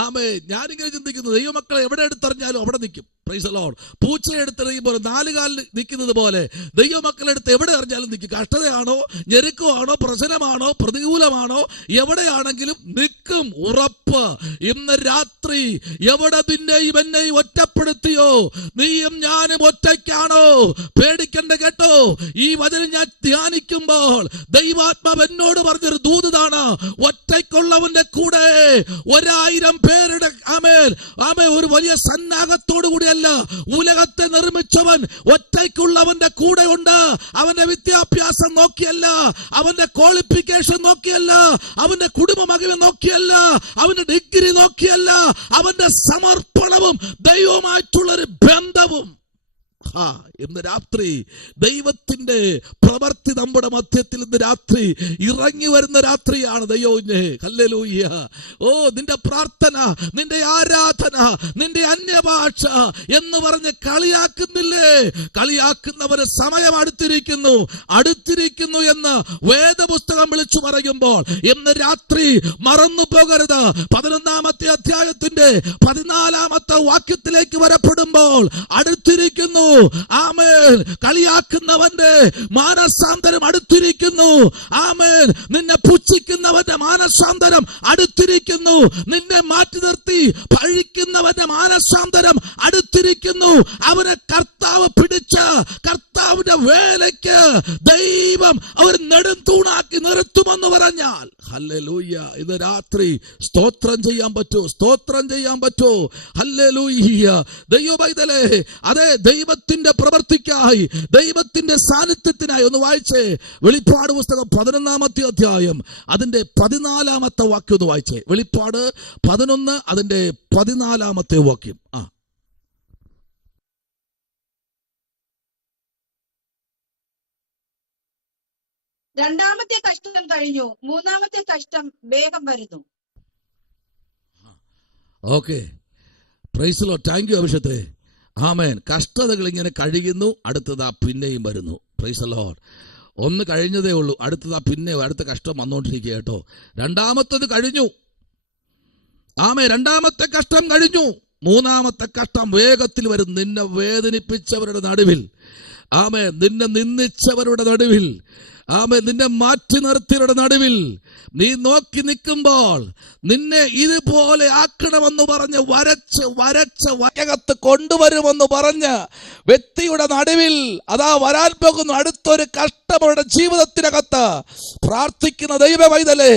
ആമേൻ. ഞാനിങ്ങനെ ചിന്തിക്കുന്നു, ദൈവമക്കളെ എവിടെ എടുത്തെറിഞ്ഞാലും അവിടെ നിൽക്കും. Praise the Lord. പൂച്ചയെ എടുത്തെറിയുമ്പോൾ നാലുകാലിൽ നിൽക്കുന്നത് പോലെ ദൈവമക്കളെടുത്ത് എവിടെ എറിഞ്ഞാലും നിൽക്കും. കഷ്ടതയാണോ, ഞെരുക്കമാണോ, പ്രശ്നമാണോ, പ്രതികൂലമാണോ, എവിടെയാണെങ്കിലും നിൽക്കും, ഉറപ്പ്. ഇന്ന് രാത്രി എവിടെ നിന്നെയും എന്നെയും ഒറ്റപ്പെടുത്തിയോ, നീയും ഞാനും ഒറ്റയ്ക്കാണോ? പേടിക്കണ്ട കേട്ടോ. ഈ വചനം ഞാൻ ധ്യാനിക്കുമ്പോൾ ദൈവാത്മാവ് എന്നോട് പറഞ്ഞൊരു ദൂതാണ്, ഒറ്റയ്ക്കുള്ളവന്റെ കൂടെ 1000 പേരുടെ ഒരു വലിയ സന്നാഹത്തോടു കൂടിയല്ല ഉലകത്തെ നിർമ്മിച്ചവൻ ഒറ്റയ്ക്കുള്ളവന്റെ കൂടെ ഉണ്ട്. അവന്റെ വിദ്യാഭ്യാസം നോക്കിയല്ല, അവന്റെ ക്വാളിഫിക്കേഷൻ നോക്കിയല്ല, അവന്റെ കുടുംബ മഹിമ നോക്കിയല്ല, അവന്റെ ഡിഗ്രി നോക്കിയല്ല, അവന്റെ സമർപ്പണവും ദൈവവുമായിട്ടുള്ളൊരു ബന്ധവും. ഇന്ന് രാത്രി ദൈവത്തിന്റെ പ്രവൃത്തി നമ്മുടെ മധ്യത്തിൽ ഇന്ന് രാത്രി ഇറങ്ങി വരുന്ന രാത്രിയാണ്. ദൈവമേ, ഹല്ലേലൂയ. ഓ, നിന്റെ പ്രാർത്ഥന, നിന്റെ ആരാധന, നിന്റെ അന്യഭാഷ എന്ന് പറഞ്ഞ് കളിയാക്കുന്നില്ലേ? കളിയാക്കുന്നവര് സമയം അടുത്തിരിക്കുന്നു എന്ന് വേദപുസ്തകം വിളിച്ചു പറയുമ്പോൾ ഇന്ന് രാത്രി മറന്നു പോകരുത്. 11-ാമത്തെ അധ്യായത്തിന്റെ 14-ാമത്തെ വാക്യത്തിലേക്ക് വരപ്പെടുമ്പോൾ അടുത്തിരിക്കുന്നു. ആമേൻ. കളിയാക്കുന്നവന്റെ മാനസാന്തരം അടുത്തിരിക്കുന്നു. ആമേൻ. നിന്നെ പുച്ഛിക്കുന്നവന്റെ മാനസാന്തരം അടുത്തിരിക്കുന്നു. നിന്നെ മാറ്റി നിർത്തി പഴിക്കുന്നവന്റെ മാനസാന്തരം അടുത്തിരിക്കുന്നു. അവനെ കർത്താവ് പിടിച്ച് കർത്താവിന്റെ വേലയ്ക്ക് ദൈവം അവർ നെടുംതൂണാക്കി നിർത്തുമെന്ന് പറഞ്ഞാൽ, ഹല്ലേലൂയ, ഇന്ന് രാത്രി സ്തോത്രം ചെയ്യാൻ പറ്റൂ. ഹല്ലേലൂയ. ദൈവപൈതലേ, അതെ, ദൈവത്തിന്റെ പ്രവൃത്തിക്കായി, ദൈവത്തിന്റെ സാന്നിധ്യത്തിനായി ഒന്ന് വായിച്ചേ. വെളിപ്പാട് പുസ്തകം 11-ാമത്തെ അധ്യായം അതിന്റെ 14-ാമത്തെ വാക്യം ഒന്ന് വായിച്ചേ. വെളിപ്പാട് 11 അതിന്റെ 14-ാമത്തെ വാക്യം. രണ്ടാമത്തെ കഷ്ടം കഴിഞ്ഞു, മൂന്നാമത്തെ കഷ്ടം വേഗം വരുന്നു. Okay, praise the Lord. Thank you അഭിഷേകേ. ആമേൻ. കഷ്ടതകൾ ഇങ്ങനെ കഴിയുന്നു, അടുത്തതാ പിന്നെയും വരുന്നു. Praise the Lord. ഒന്ന് കഴിഞ്ഞതേ ഉള്ളൂ, അടുത്തതാ പിന്നെ അടുത്ത കഷ്ടം വന്നുകൊണ്ടിരിക്കുക കേട്ടോ. രണ്ടാമത്തത് കഴിഞ്ഞു. ആമേൻ. രണ്ടാമത്തെ കഷ്ടം കഴിഞ്ഞു, മൂന്നാമത്തെ കഷ്ടം വേഗത്തിൽ വരും. നിന്നെ വേദനിപ്പിച്ചവരുടെ നടുവിൽ, ആമേൻ, നിന്നെ നിന്ദിച്ചവരുടെ നടുവിൽ, ആമേൻ, നിന്നെ മാറ്റി നിർത്തിയവരുടെ നടുവിൽ നീ നോക്കി നിൽക്കുമ്പോൾ നിന്നെ ഇതുപോലെ ആക്കണമെന്ന് പറഞ്ഞ് വരച്ച് വരകത്ത് കൊണ്ടുവരുമെന്ന് പറഞ്ഞ് വ്യക്തിയുടെ നടുവിൽ അതാ വരാൻ പോകുന്നു അടുത്തൊരു കഷ്ടമുള്ള ജീവിതത്തിനകത്ത് പ്രാർത്ഥിക്കുന്ന ദൈവപൈതലേ,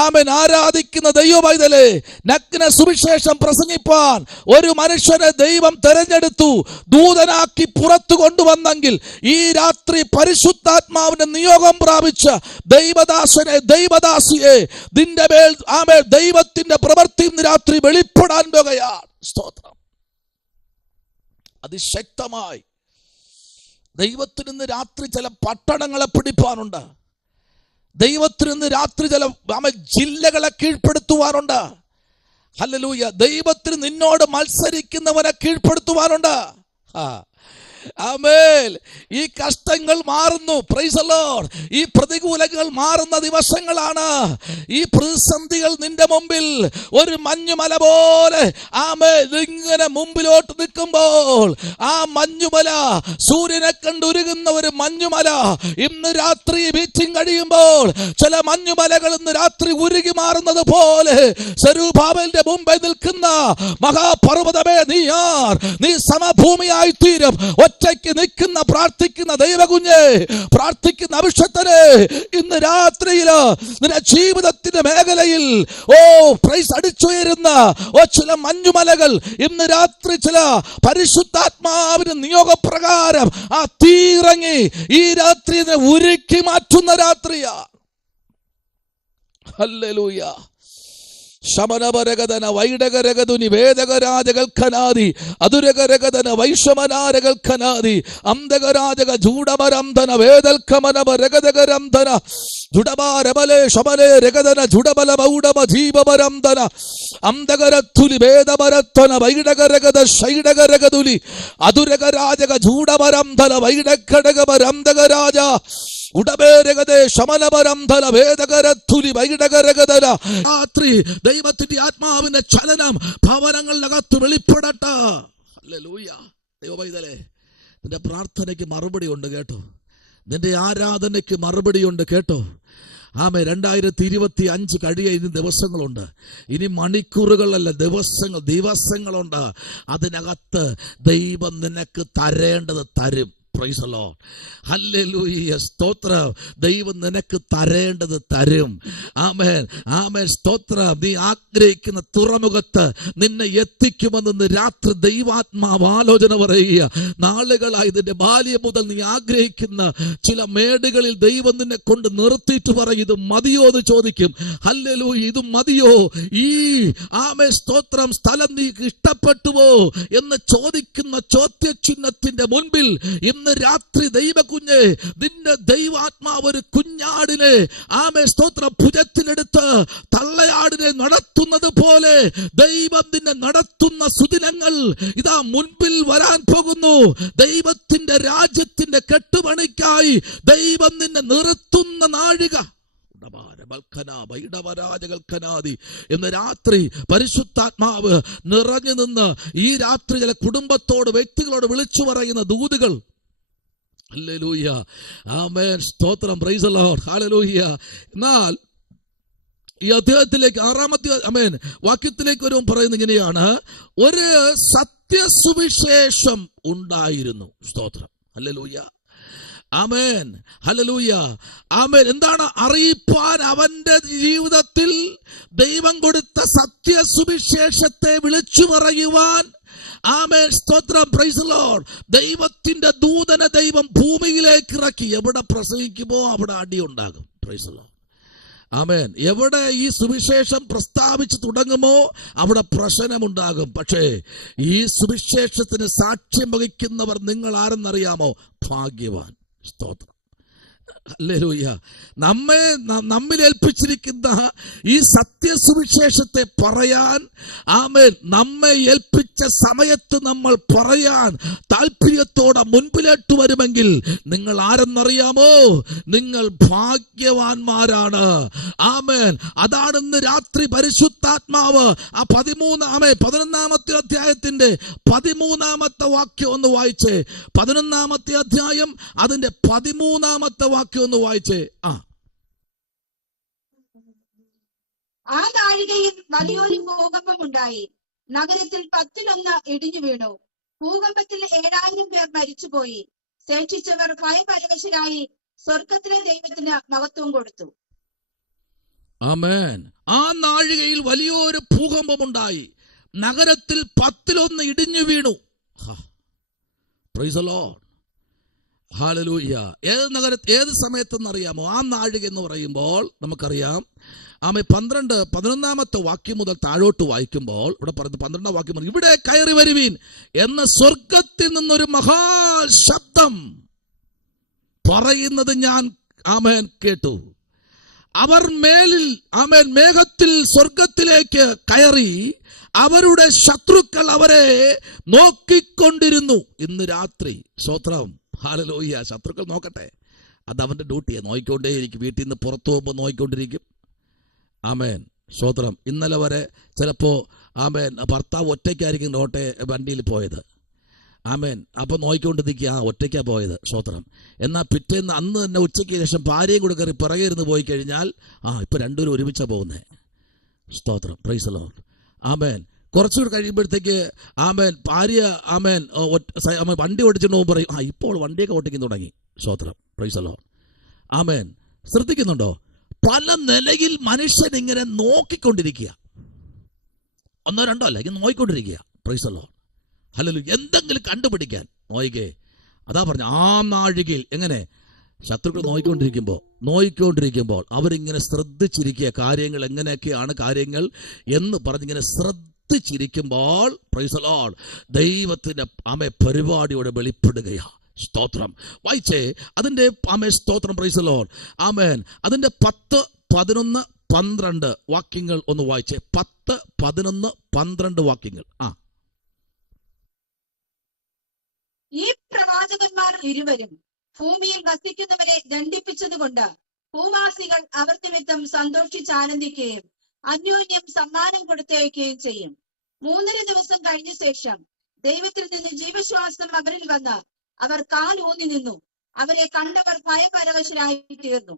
ആമേൻ, ആരാധിക്കുന്ന ദൈവപൈതലേ, നഗ്ന സുവിശേഷം പ്രസംഗിപ്പാൻ ഒരു മനുഷ്യനെ ദൈവം തെരഞ്ഞെടുത്തു, ദൂതനാക്കി പുറത്തു കൊണ്ടുവന്നെങ്കിൽ ഈ രാത്രി പരിശുദ്ധാത്മാവിന്റെ നിയോഗം പ്രാപിച്ച ദൈവദാസനെ, ദൈവദാസിയെ, നിന്റെ മേൽ ആമേൻ ദൈവത്തിന്റെ പ്രവൃത്തി ഇന്ന് രാത്രി വെളിപ്പെടാൻ പോകുകയാണ്. സ്തോത്രം. അതിശക്തമായി ദൈവത്തിന് ഇന്ന് രാത്രി ചില പട്ടണങ്ങളെ പിടിപ്പാനുണ്ട്. ദൈവത്തിന് ഇന്ന് രാത്രി ചില ജില്ലകളെ കീഴ്പ്പെടുത്തുവാനുണ്ട്. ഹല്ലേലൂയ. ദൈവത്തിന് നിന്നോട് മത്സരിക്കുന്നവനെ കീഴ്പ്പെടുത്തുവാനുണ്ട്. ആമേൻ. ഈ കഷ്ടങ്ങൾ മാറുന്നു. Price the Lord. ഈ പ്രതികൂലങ്ങൾ മാറുന്ന ദിവസങ്ങളാണ്. ഈ പ്രതിസന്ധികൾ നിന്റെ മുമ്പിൽ ഒരു മഞ്ഞുമല പോലെ ആമേൻ ഇങ്ങനെ മുമ്പിലോട്ട് നിൽക്കുമ്പോൾ ആ മഞ്ഞുമല സൂര്യനെ കണ്ടുരുകുന്ന ഒരു മഞ്ഞുമല ഇന്ന് രാത്രി മീറ്റിംഗ് കഴിയുമ്പോൾ ചില മഞ്ഞുമലകൾ ഇന്ന് രാത്രി ഉരുകി മാറുന്നത് പോലെ സെരുബ്ബാബേലിന്റെ മുമ്പിൽ നിൽക്കുന്ന മഹാപർവ്വതമേ, നീ സമഭൂമിയായി തീരും. ഒറ്റയ്ക്ക് നിൽക്കുന്ന പ്രാർത്ഥിക്കുന്ന ദൈവകുഞ്ഞെ, പ്രാർത്ഥിക്കുന്ന അഭിഷക്തനെ, ഇന്ന് രാത്രിയില് നിന്റെ ജീവിതത്തിന്റെ മേഖലയിൽ പ്രൈസ് അടിച്ചുയരുന്ന ചില മഞ്ഞുമലകൾ ഇന്ന് രാത്രി ചില പരിശുദ്ധാത്മാവിന്റെ നിയോഗപ്രകാരം ആ തീയിറങ്ങി ഈ രാത്രി ഉരുക്കി മാറ്റുന്ന രാത്രിയാ. ഹല്ലേലൂയ. ശമനപരഗതന വൈഡകരഗതുനി വേദകരാജകൽഖനാദി അതുരകരഗതന വൈഷമനാരകൽഖനാദി അന്തകരാജക ജൂഡമരംധന വേദൽഖമനപരഗതകരംധന ജുഡബാരബലേ ശമലേ രഗതന ജുഡബല ബൗഡമ ജീവമരംധന അന്തകരത്തുലി വേദമരത്വന വൈഡകരഗത ശൈഡകരഗതുലി അതുരകരാജക ജൂഡമരംധന വൈഡഘടകമരംധകരാജ ഉടബേരഗതേ ശമനപരംധന വേദകരത്തുലി വൈഡകരഗതന. രാത്രി ദൈവത്തിന്റെ ആത്മാവിന്റെ ചലനം ഭവനങ്ങളിനകത്ത് വെളിപ്പെടട്ടെ. ഹല്ലേലൂയ. ദൈവമൈതലേ, നിന്റെ പ്രാർത്ഥനയ്ക്ക് മറുപടി ഉണ്ട് കേട്ടോ. നിന്റെ ആരാധനയ്ക്ക് മറുപടിയുണ്ട് കേട്ടോ. ആമേ. 2025 കഴിയ ഇനി ദിവസങ്ങളുണ്ട്. ഇനി മണിക്കൂറുകളല്ല, ദിവസങ്ങളുണ്ട്. അതിനകത്ത് ദൈവം നിനക്ക് തരേണ്ടത് തരും. Price the Lord. ഹല്ലേലൂയ. സ്തോത്രം. ദൈവം നിനക്ക് തരേണ്ടത് തരും. ആമേൻ, ആമേൻ. സ്തോത്രം. നീ ആഗ്രഹിക്കുന്ന തുറമുഖത്ത് നിന്നെ എത്തിക്കുമെന്ന് രാത്രി ദൈവാത്മാവ് ആലോചന പറയുക. നാളുകളായി നിന്റെ ബാല്യം മുതൽ നീ ആഗ്രഹിക്കുന്ന ചില മേടുകളിൽ ദൈവം നിന്നെ കൊണ്ട് നിർത്തിയിട്ട് പറയും, ഇത് മതിയോ എന്ന് ചോദിക്കും. ഹല്ലേലൂയ. ഇത് മതിയോ? ഈ ആമേൻ സ്തോത്രം സ്ഥലം നീ ഇഷ്ടപ്പെട്ടുവോ എന്ന് ചോദിക്കുന്ന ചോദ്യചിഹ്നത്തിന്റെ മുൻപിൽ ഇന്ന് രാത്രി ദൈവകുഞ്ഞെ, നിന്റെ ദൈവാത്മാവ് ഒരു കുഞ്ഞാടിനെ ആമേ സ്തോത്രം ഭുജത്തിലെടുത്ത് തള്ളയാടിനെ നടത്തുന്നത് പോലെ ദൈവം നിന്നെ നടത്തുന്ന സുദിനങ്ങൾ ഇതാ മുൻപിൽ വരാൻ പോകുന്നു. ദൈവത്തിന്റെ രാജ്യത്തിന്റെ കെട്ടുപണിക്കായി ദൈവം നിന്നെ നിർത്തുന്ന നാഴിക. ഇന്ന് രാത്രി പരിശുദ്ധാത്മാവ് നിറഞ്ഞു നിന്ന് ഈ രാത്രി ചില കുടുംബത്തോട് വ്യക്തികളോട് വിളിച്ചു പറയുന്ന ദൂതുകൾ. ഹല്ലേലൂയ. ആമേൻ. സ്തോത്രം. Praise the Lord. ഹല്ലേലൂയ. എന്നാൽ ഈ അധ്യായത്തിലേക്ക് 6-ാമത്തെ ആമേൻ വാക്യത്തിലേക്ക് വരുമ്പോൾ പറയുന്നത് ഇങ്ങനെയാണ്: ഒരു സത്യസുവിശേഷം ഉണ്ടായിരുന്നു. സ്തോത്രം. ഹല്ലേലൂയ. ആമേൻ. ഹല്ലേലൂയ. ആമേൻ. എന്താണ്? അറിയിപ്പാൻ അവന്റെ ജീവിതത്തിൽ ദൈവം കൊടുത്ത സത്യസുവിശേഷത്തെ വിളിച്ചു പറയുവാൻ. ആമേൻ. സ്തോത്രം. Praise the Lord. ദൈവത്തിന്റെ ദൂതനെ ദൈവം ഭൂമിയിലേക്ക് ഇറക്കി. എവിടെ പ്രസംഗിക്കുമോ അവിടെ അടിയുണ്ടാകും. Praise the Lord. ആമേൻ. എവിടെ ഈ സുവിശേഷം പ്രസ്താവിച്ച് തുടങ്ങുമോ അവിടെ പ്രശ്നമുണ്ടാകും. പക്ഷേ ഈ സുവിശേഷത്തിന് സാക്ഷ്യം വഹിക്കുന്നവർ നിങ്ങൾ ആരെന്നറിയാമോ? ഭാഗ്യവാൻ. സ്തോത്രം. ഹല്ലേലൂയ. നമ്മിൽ ഏൽപ്പിച്ചിരിക്കുന്ന ഈ സത്യസുവിശേഷത്തെ പറയാൻ, ആമേൻ, നമ്മെ ഏൽപ്പിച്ച സമയത്ത് നമ്മൾ പറയാൻ താല്പര്യത്തോടെ മുൻപിലേട്ട് വരുമെങ്കിൽ നിങ്ങൾ ആരെന്നറിയാമോ? നിങ്ങൾ ഭാഗ്യവാന്മാരാണ്. ആമേൻ. അതാണ് ഇന്ന് രാത്രി പരിശുദ്ധാത്മാവ് ആ 11-ാമത്തെ അധ്യായത്തിന്റെ 13-ാമത്തെ വാക്യം ഒന്ന് വായിച്ചേ. 11-ാമത്തെ അധ്യായം അതിന്റെ 13-ാമത്തെ വാക്യം ഒന്ന് വായിച്ചേ. ആ നാഴികയിൽ വലിയൊരു ഭൂകമ്പം ഉണ്ടായി. നഗരത്തിൽ 10-1 ഇടിഞ്ഞു വീണു. ഭൂകമ്പത്തിൽ 7000 പേർ മരിച്ചുപോയി. ശേഷിച്ചവർ ഭയപരവശരായി സ്വർഗത്തിലെ ദൈവത്തിന് മഹത്വം കൊടുത്തു. ആമേൻ. ആ നാഴികയിൽ വലിയൊരു ഭൂകമ്പമുണ്ടായി. നഗരത്തിൽ 10-1 ഇടിഞ്ഞു വീണു. Price the Lord. ഹല്ലേലൂയ. ഏത് സമയത്തെന്നറിയാമോ? ആ നാഴിക എന്ന് പറയുമ്പോൾ നമുക്കറിയാം. ആമേ 11-ാമത്തെ വാക്യം മുതൽ താഴോട്ട് വായിക്കുമ്പോൾ ഇവിടെ പറയുന്നത് 12-ാം വാക്യം മുതൽ, ഇവിടെ കയറി വരുവീൻ എന്ന സ്വർഗത്തിൽ നിന്നൊരു മഹാശബ്ദം പറയുന്നത് ഞാൻ ആമേൻ കേട്ടു. അവർ മേലിൽ ആമേൻ മേഘത്തിൽ സ്വർഗത്തിലേക്ക് കയറി അവരുടെ ശത്രുക്കൾ അവരെ നോക്കിക്കൊണ്ടിരുന്നു. ഇന്ന് രാത്രി സ്തോത്രം. ഹല്ലേലൂയ. ശത്രുക്കൾ നോക്കട്ടെ, അത് അവന്റെ ഡ്യൂട്ടിയാണ്. നോക്കിക്കൊണ്ടേയിരിക്കും. വീട്ടിൽ നിന്ന് പുറത്തു പോകുമ്പോൾ നോക്കിക്കൊണ്ടിരിക്കും. ആമേൻ. സ്തോത്രം. ഇന്നലെ വരെ ചിലപ്പോൾ ആമേൻ ഭർത്താവ് ഒറ്റയ്ക്കായിരിക്കും വണ്ടിയിൽ പോയത്. ആമേൻ. അപ്പോൾ നോക്കിക്കൊണ്ട് നിൽക്കുക, ഒറ്റയ്ക്കാണ് പോയത്. സ്തോത്രം. എന്നാൽ പിറ്റേന്ന് അന്ന് തന്നെ ഉച്ചയ്ക്ക് ശേഷം ഭാര്യയും കൂടെ കയറി പിറകെ ഇരുന്ന് പോയി കഴിഞ്ഞാൽ ഇപ്പം രണ്ടുപേരും ഒരുമിച്ചാണ് പോകുന്നത്. സ്തോത്രം. Praise the Lord. ആമേൻ. കുറച്ചുകൂടി കഴിയുമ്പോഴത്തേക്ക് ആമേൻ ഭാര്യ ആമേൻ വണ്ടി ഓടിച്ചിട്ട് പോകുമ്പോൾ പറയും, ഇപ്പോൾ വണ്ടിയൊക്കെ ഓടിക്കാൻ തുടങ്ങി. സ്തോത്രം, പ്രൈസ് ദി ലോർഡ്. ആമേൻ. ശ്രദ്ധിക്കുന്നുണ്ടോ? പല നിലയിൽ മനുഷ്യൻ ഇങ്ങനെ നോക്കിക്കൊണ്ടിരിക്കുക. ഒന്നോ രണ്ടോ അല്ല, ഇങ്ങനെ നോക്കിക്കൊണ്ടിരിക്കുക. Praise the Lord. ഹല്ലേലൂയ. എന്തെങ്കിലും കണ്ടുപിടിക്കാൻ നോയിക്കേ. അതാ പറഞ്ഞ ആ നാഴികയിൽ എങ്ങനെ ശത്രുക്കൾ നോയിക്കൊണ്ടിരിക്കുമ്പോൾ അവരിങ്ങനെ ശ്രദ്ധിച്ചിരിക്കുക. കാര്യങ്ങൾ എങ്ങനെയൊക്കെയാണ് കാര്യങ്ങൾ എന്ന് പറഞ്ഞിങ്ങനെ ശ്രദ്ധിച്ചിരിക്കുമ്പോൾ പ്രൈസ് ദി ലോർഡ് ദൈവത്തിന്റെ പരിപാടിയോടെ വെളിപ്പെടുകയാണ്. സ്തോത്രം. വായിച്ചേ അതിന്റെ സ്തോത്രം, പ്രൈസ് ദി ലോർഡ്. ആമേൻ. അതിന്റെ 10, 11, 12 വാക്യങ്ങൾ ഒന്ന് വായിച്ചേ. 10, 11, 12 വാക്യങ്ങൾ. ഈ പ്രവാചകന്മാർ ഇരുവരും ഭൂമിയിൽ വസിക്കുന്നവരെ ദണ്ഡിപ്പിച്ചതുകൊണ്ട് ഭൂവാസികൾ അവർ നിമിത്തം സന്തോഷിച്ചാനന്ദിക്കുകയും അന്യോന്യം സമ്മാനം കൊടുത്തയക്കുകയും ചെയ്യും. 3.5 ദിവസം കഴിഞ്ഞ ശേഷം ദൈവത്തിൽ നിന്ന് ജീവശ്വാസം അവരിൽ വന്ന് അവർ കാൽ ഊന്നി നിന്നു. അവരെ കണ്ടവർ ഭയപരവശരായി തീർന്നു.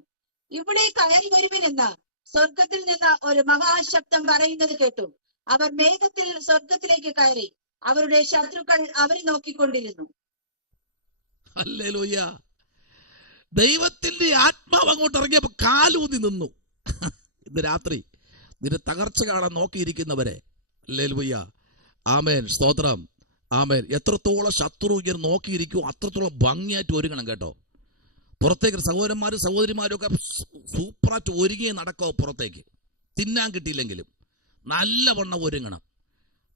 ഇവിടെ കയറി വരുവിനെന്ന് സ്വർഗത്തിൽ നിന്ന് ഒരു മഹാശബ്ദം പറയുന്നത് കേട്ടു. അവർ മേഘത്തിൽ സ്വർഗത്തിലേക്ക് കയറി. അവരുടെ ശത്രുക്കൾ അവരെ നോക്കിക്കൊണ്ടിരുന്നു. ഹല്ലേലൂയ. ദൈവത്തിന്റെ ആത്മാവ് അങ്ങോട്ട് ഇറങ്ങിയപ്പോ കാലൂന്നി നിന്നു. ഇന്ന് രാത്രി നിന്റെ തകർച്ച കാണാൻ നോക്കിയിരിക്കുന്നവരെ, ഹല്ലേലൂയ, ആമേൻ, സ്തോത്രം, ആമേൻ. എത്രത്തോളം ശത്രു ഇങ്ങനെ നോക്കിയിരിക്കും അത്രത്തോളം ഭംഗിയായിട്ട് ഒരുങ്ങണം കേട്ടോ. പുറത്തേക്ക് സഹോദരന്മാരും സഹോദരിമാരും ഒക്കെ സൂപ്പറായിട്ട് ഒരുങ്ങി നടക്കോ. പുറത്തേക്ക് തിന്നാൻ കിട്ടിയില്ലെങ്കിലും നല്ലവണ്ണം ഒരുങ്ങണം.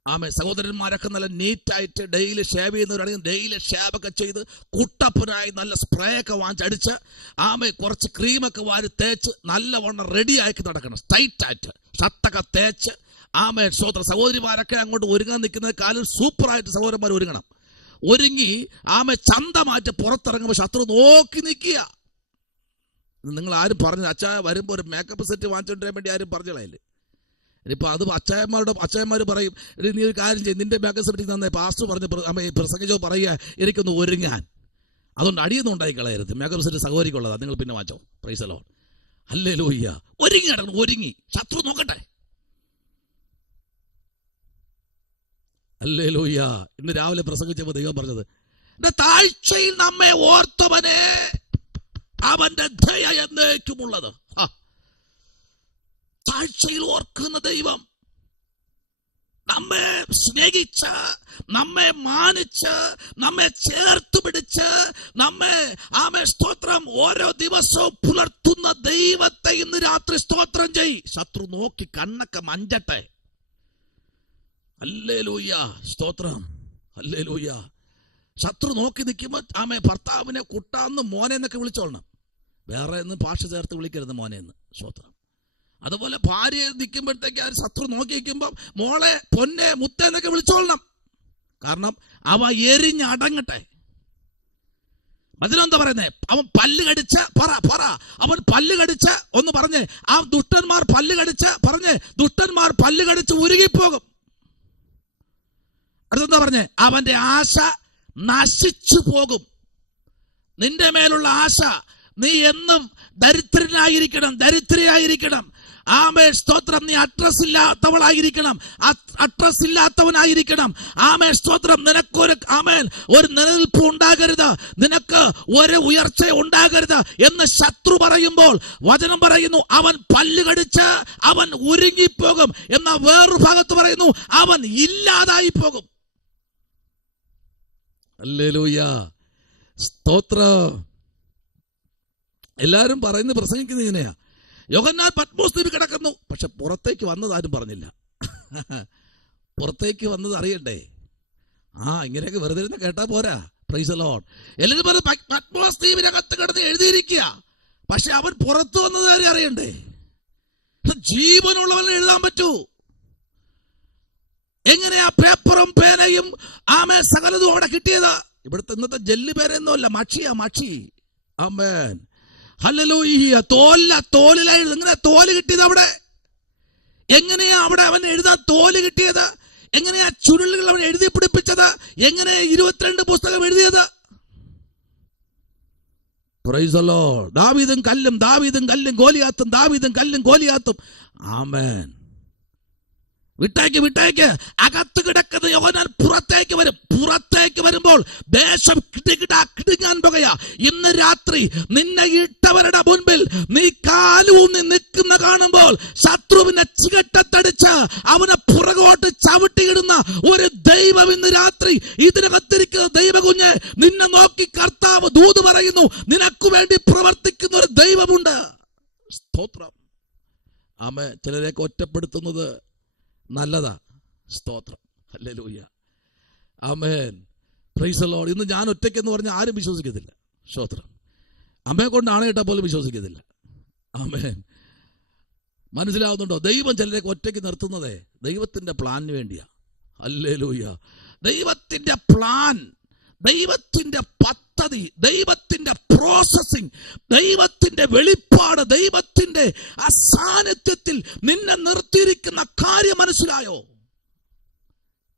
ആമേ. സഹോദരന്മാരൊക്കെ നല്ല നീറ്റായിട്ട് ഡെയിലി ഷേവ് ചെയ്യുന്നവരാണെങ്കിൽ ഡെയിലി ഷേവൊക്കെ ചെയ്ത് കുട്ടപ്പനായി നല്ല സ്പ്രേ ഒക്കെ വാങ്ങിച്ചടിച്ച് ആമേ കുറച്ച് ക്രീമൊക്കെ വാരി തേച്ച് നല്ലവണ്ണം റെഡി ആക്കി നടക്കണം. സ്ട്രൈറ്റായിട്ട് ഷർട്ടൊക്കെ തേച്ച് ആമേ. സ്വതന്ത്ര സഹോദരിമാരൊക്കെ അങ്ങോട്ട് ഒരുങ്ങാൻ നിൽക്കുന്ന കാലം സൂപ്പറായിട്ട് സഹോദരന്മാർ ഒരുങ്ങണം. ഒരുങ്ങി ആമേ ചന്തമായിട്ട് പുറത്തിറങ്ങുമ്പോൾ ശത്രു നോക്കി നിൽക്കുക. നിങ്ങൾ ആരും പറഞ്ഞു അച്ഛാ വരുമ്പോൾ ഒരു മേക്കപ്പ് സെറ്റ് വാങ്ങിച്ചുകൊണ്ടിരാൻ വേണ്ടി ആരും പറഞ്ഞില്ലേ? ഇനിയിപ്പോൾ അത് അച്ഛന്മാർ പറയും, നീ ഒരു കാര്യം ചെയ്യും, നിന്റെ മേക്കപ്പ് സെറ്റ് നന്നായി പാസ്റ്റർ പറഞ്ഞ് പ്രസംഗിച്ചോ പറയുക എനിക്കൊന്ന് ഒരുങ്ങാൻ. അതുകൊണ്ട് അടിയൊന്നും ഉണ്ടായി കളയരുത്. മേക്കപ്പ് സെറ്റ് സഹോദരിക്കുള്ളതാണ്, നിങ്ങൾ പിന്നെ വാങ്ങിച്ചോ. Price the Lord. ഹല്ലേലൂയ. ഒരുങ്ങി നടക്കണം. ഒരുങ്ങി ശത്രു നോക്കട്ടെ. ഹല്ലേലൂയ. ഇന്ന് രാവിലെ പ്രസംഗിച്ചപ്പോൾ ദൈവം പറഞ്ഞത്, താഴ്ചയിൽ നമ്മെ ഓർത്തവനെ അവന്റെ ദയ എന്നേക്കുമുള്ളത്. താഴ്ചയിൽ ഓർക്കുന്ന ദൈവം നമ്മെ സ്നേഹിച്ച് നമ്മെ മാനിച്ച് നമ്മെ ചേർത്ത് പിടിച്ച് നമ്മെ ആമേ സ്തോത്രം ഓരോ ദിവസവും പുലർത്തുന്ന ദൈവത്തെ ഇന്ന് രാത്രി സ്തോത്രം ചെയ്. ശത്രു നോക്കി കണ്ണൊക്കെ മഞ്ചട്ടെ. ഹല്ലേലൂയ. സ്തോത്രം. ഹല്ലേലൂയ. ശത്രു നോക്കി നിൽക്കുമ്പോൾ ആമേ ഭർത്താവിനെ കുട്ടാന്ന് മോനെ എന്നൊക്കെ വിളിച്ചോളണം. വേറെ ഒന്ന് ഭാഷ ചേർത്ത് വിളിക്കരുത് മോനെ എന്ന്. സ്തോത്രം. അതുപോലെ ഭാര്യ നിൽക്കുമ്പോഴത്തേക്ക് ആ ശത്രു നോക്കി നിൽക്കുമ്പോൾ മോളെ പൊന്നെ മുത്ത എന്നൊക്കെ വിളിച്ചോളണം. കാരണം അവ എരിഞ്ഞടങ്ങട്ടെ. അതിനെന്താ പറയുന്നേ? അവൻ പല്ല് കടിച്ച് പറ അവൻ പല്ല് കടിച്ച് ഒന്ന് പറഞ്ഞേ. ആ ദുഷ്ടന്മാർ പല്ല് കടിച്ച് പറഞ്ഞേ. ദുഷ്ടന്മാർ പല്ല് കടിച്ച് ഉരുകിപ്പോകും. അടുത്തെന്താ പറഞ്ഞേ? അവന്റെ ആശ നശിച്ചു പോകും. നിന്റെ മേലുള്ള ആശ നീ എന്നും ദരിദ്രയായിരിക്കണം. ആമേ സ്തോത്രം. നീ അഡ്രസ് ഇല്ലാത്തവളായിരിക്കണം, അഡ്രസ് ഇല്ലാത്തവനായിരിക്കണം. ആമേ സ്തോത്രം. നിനക്കൊരു ആമേൻ ഒരു നിലനിൽപ്പ് ഉണ്ടാകരുത്, നിനക്ക് ഒരു ഉയർച്ച ഉണ്ടാകരുത് എന്ന് ശത്രു പറയുമ്പോൾ വചനം പറയുന്നു അവൻ പല്ല് കടിച്ച് അവൻ ഉരുങ്ങിപ്പോകും. എന്നാൽ വേറൊരു ഭാഗത്ത് പറയുന്നു അവൻ ഇല്ലാതായി പോകും. ഹല്ലേലൂയ. സ്തോത്രം. എല്ലാവരും പറയുന്നത് പ്രസംഗിക്കുന്നത് ഇങ്ങനെയാ. യോഹന്നാൻ പത്മോസ് ദ്വീപിൽ കിടക്കുന്നു, പക്ഷെ പുറത്തേക്ക് വന്നത് ആരും പറഞ്ഞില്ല. പുറത്തേക്ക് വന്നത് അറിയണ്ടേ? ഇങ്ങനെയൊക്കെ വെറുതെ ഇരുന്ന് കേട്ടാ പോരാ. Price the Lord. എല്ലാവരും പറഞ്ഞു പത്മോസ് ദ്വീപിനകത്ത് കിടന്ന് എഴുതിയിരിക്കുക, പക്ഷെ അവൻ പുറത്തു വന്നത് കാര്യം അറിയണ്ടേ? ജീവനുള്ളവനെ എഴുതാൻ പറ്റൂ. എങ്ങനെയാ പേപ്പറും പേനയും ആമേ സകലതും അവിടെ കിട്ടിയത്? ഇവിടുത്തെ ഇന്നത്തെ ജെല്ലി പേരൊന്നും അല്ല, മക്ഷി. ആമേൻ. ഹല്ലേലൂയ. തോലിലായി എങ്ങനെ തോല് കിട്ടിയത് അവിടെ? എങ്ങനെയാ അവിടെ അവൻ എഴുതാൻ തോല് കിട്ടിയത്? എങ്ങനെയാ ചുരുളുകൾ അവൻ എഴുതി പിടിപ്പിച്ചത്? എങ്ങനെയാ 22 പുസ്തകം എഴുതിയത്? Praise the Lord. ദാവീദും കല്ലും ഗോലിയാത്തും, ദാവീദും കല്ലും ഗോലിയാത്തും. ആമേൻ. വിട്ടേക്ക്. അകത്ത് കിടക്കുന്ന യോഹന്നാൻ പുറത്തേക്ക് വരും. പുറത്തേക്ക് വരുമ്പോൾ ദേശം കിടുങ്ങാൻ പോകുകയാ. ഇന്ന് രാത്രി നിന്നെ ഇട്ടവരുടെ മുൻപിൽ നീ കാലൂന്നി നിൽക്കുന്ന കാണുമ്പോൾ ശത്രുവിനെ ചികട്ടത്തടിച്ച് അവനെ പുറകോട്ട് ചവിട്ടിയിടുന്ന ഒരു ദൈവം ഇന്ന് രാത്രി ഇതിനകത്തിരിക്കുന്ന ദൈവകുഞ്ഞ് നിന്നെ നോക്കി കർത്താവ് ദൂത് പറയുന്നു. നിനക്ക് വേണ്ടി പ്രവർത്തിക്കുന്ന ഒരു ദൈവമുണ്ട്. സ്തോത്രം. ആമേൻ. ചിലരെയൊക്കെ ഒറ്റപ്പെടുത്തുന്നത് നല്ലതാ. സ്തോത്രം. Hallelujah. Amen. Praise the Lord. ഇന്ന് ഞാൻ ഒറ്റയ്ക്കെന്ന് പറഞ്ഞാൽ ആരും വിശ്വസിക്കത്തില്ല. സ്തോത്രം. അമ്മയെ കൊണ്ടാണ് കേട്ടാൽ പോലും വിശ്വസിക്കത്തില്ല. ആമേൻ. മനസ്സിലാവുന്നുണ്ടോ? ദൈവം ചിലരെയൊക്കെ ഒറ്റയ്ക്ക് നിർത്തുന്നതേ ദൈവത്തിന്റെ പ്ലാനിന് വേണ്ടിയാ. ഹല്ലേലൂയ. ദൈവത്തിന്റെ പ്ലാൻ, ദൈവത്തിന്റെ പദ്ധതി, ദൈവത്തിന്റെ പ്രോസസിങ്, ദൈവത്തിന്റെ വെളിപ്പാട്, ദൈവത്തിന്റെ ആ സാന്നിധ്യത്തിൽ നിന്നെ നിർത്തിയിരിക്കുന്ന കാര്യം മനസ്സിലായോ?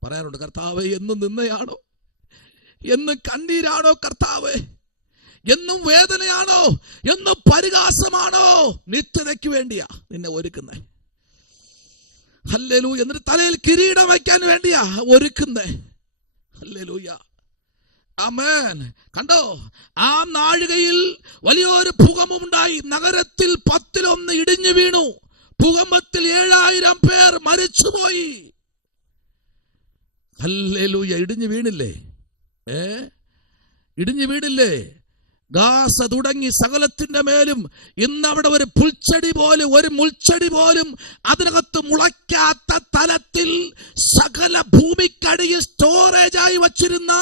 പറയാറുണ്ട്, കർത്താവേ എന്നും നിന്നയാണോ, എന്നും കണ്ണീരാണോ കർത്താവേ, എന്നും വേദനയാണോ, എന്നും പരിഹാസമാണോ? നിത്യതയ്ക്ക് വേണ്ടിയാ നിന്നെ ഒരുക്കുന്നേ. ഹല്ലേലൂയ. എന്നിട്ട് തലയിൽ കിരീടം വയ്ക്കാൻ വേണ്ടിയാ ഒരുക്കുന്നേ. ഹല്ലേലൂയ. ആമേൻ. കണ്ടോ, ആ നാഴികയിൽ വലിയൊരു ഭൂകമ്പമുണ്ടായി. നഗരത്തിൽ 10-1 ഇടിഞ്ഞു വീണു. ഭൂകമ്പത്തിൽ 7000 പേർ മരിച്ചുപോയി. ഹല്ലേലൂയ. ഇടിഞ്ഞു വീണില്ലേ? ഇടിഞ്ഞു വീണില്ലേ? ഗാസ തുടങ്ങി സകലത്തിന്റെ മേലും ഇന്നവിടെ ഒരു പുൽച്ചെടി പോലും, ഒരു മുൾച്ചെടി പോലും അതിനകത്ത് മുളയ്ക്കാത്ത തലത്തിൽ സകല ഭൂമിക്കടിയിൽ സ്റ്റോറേജായി വച്ചിരുന്ന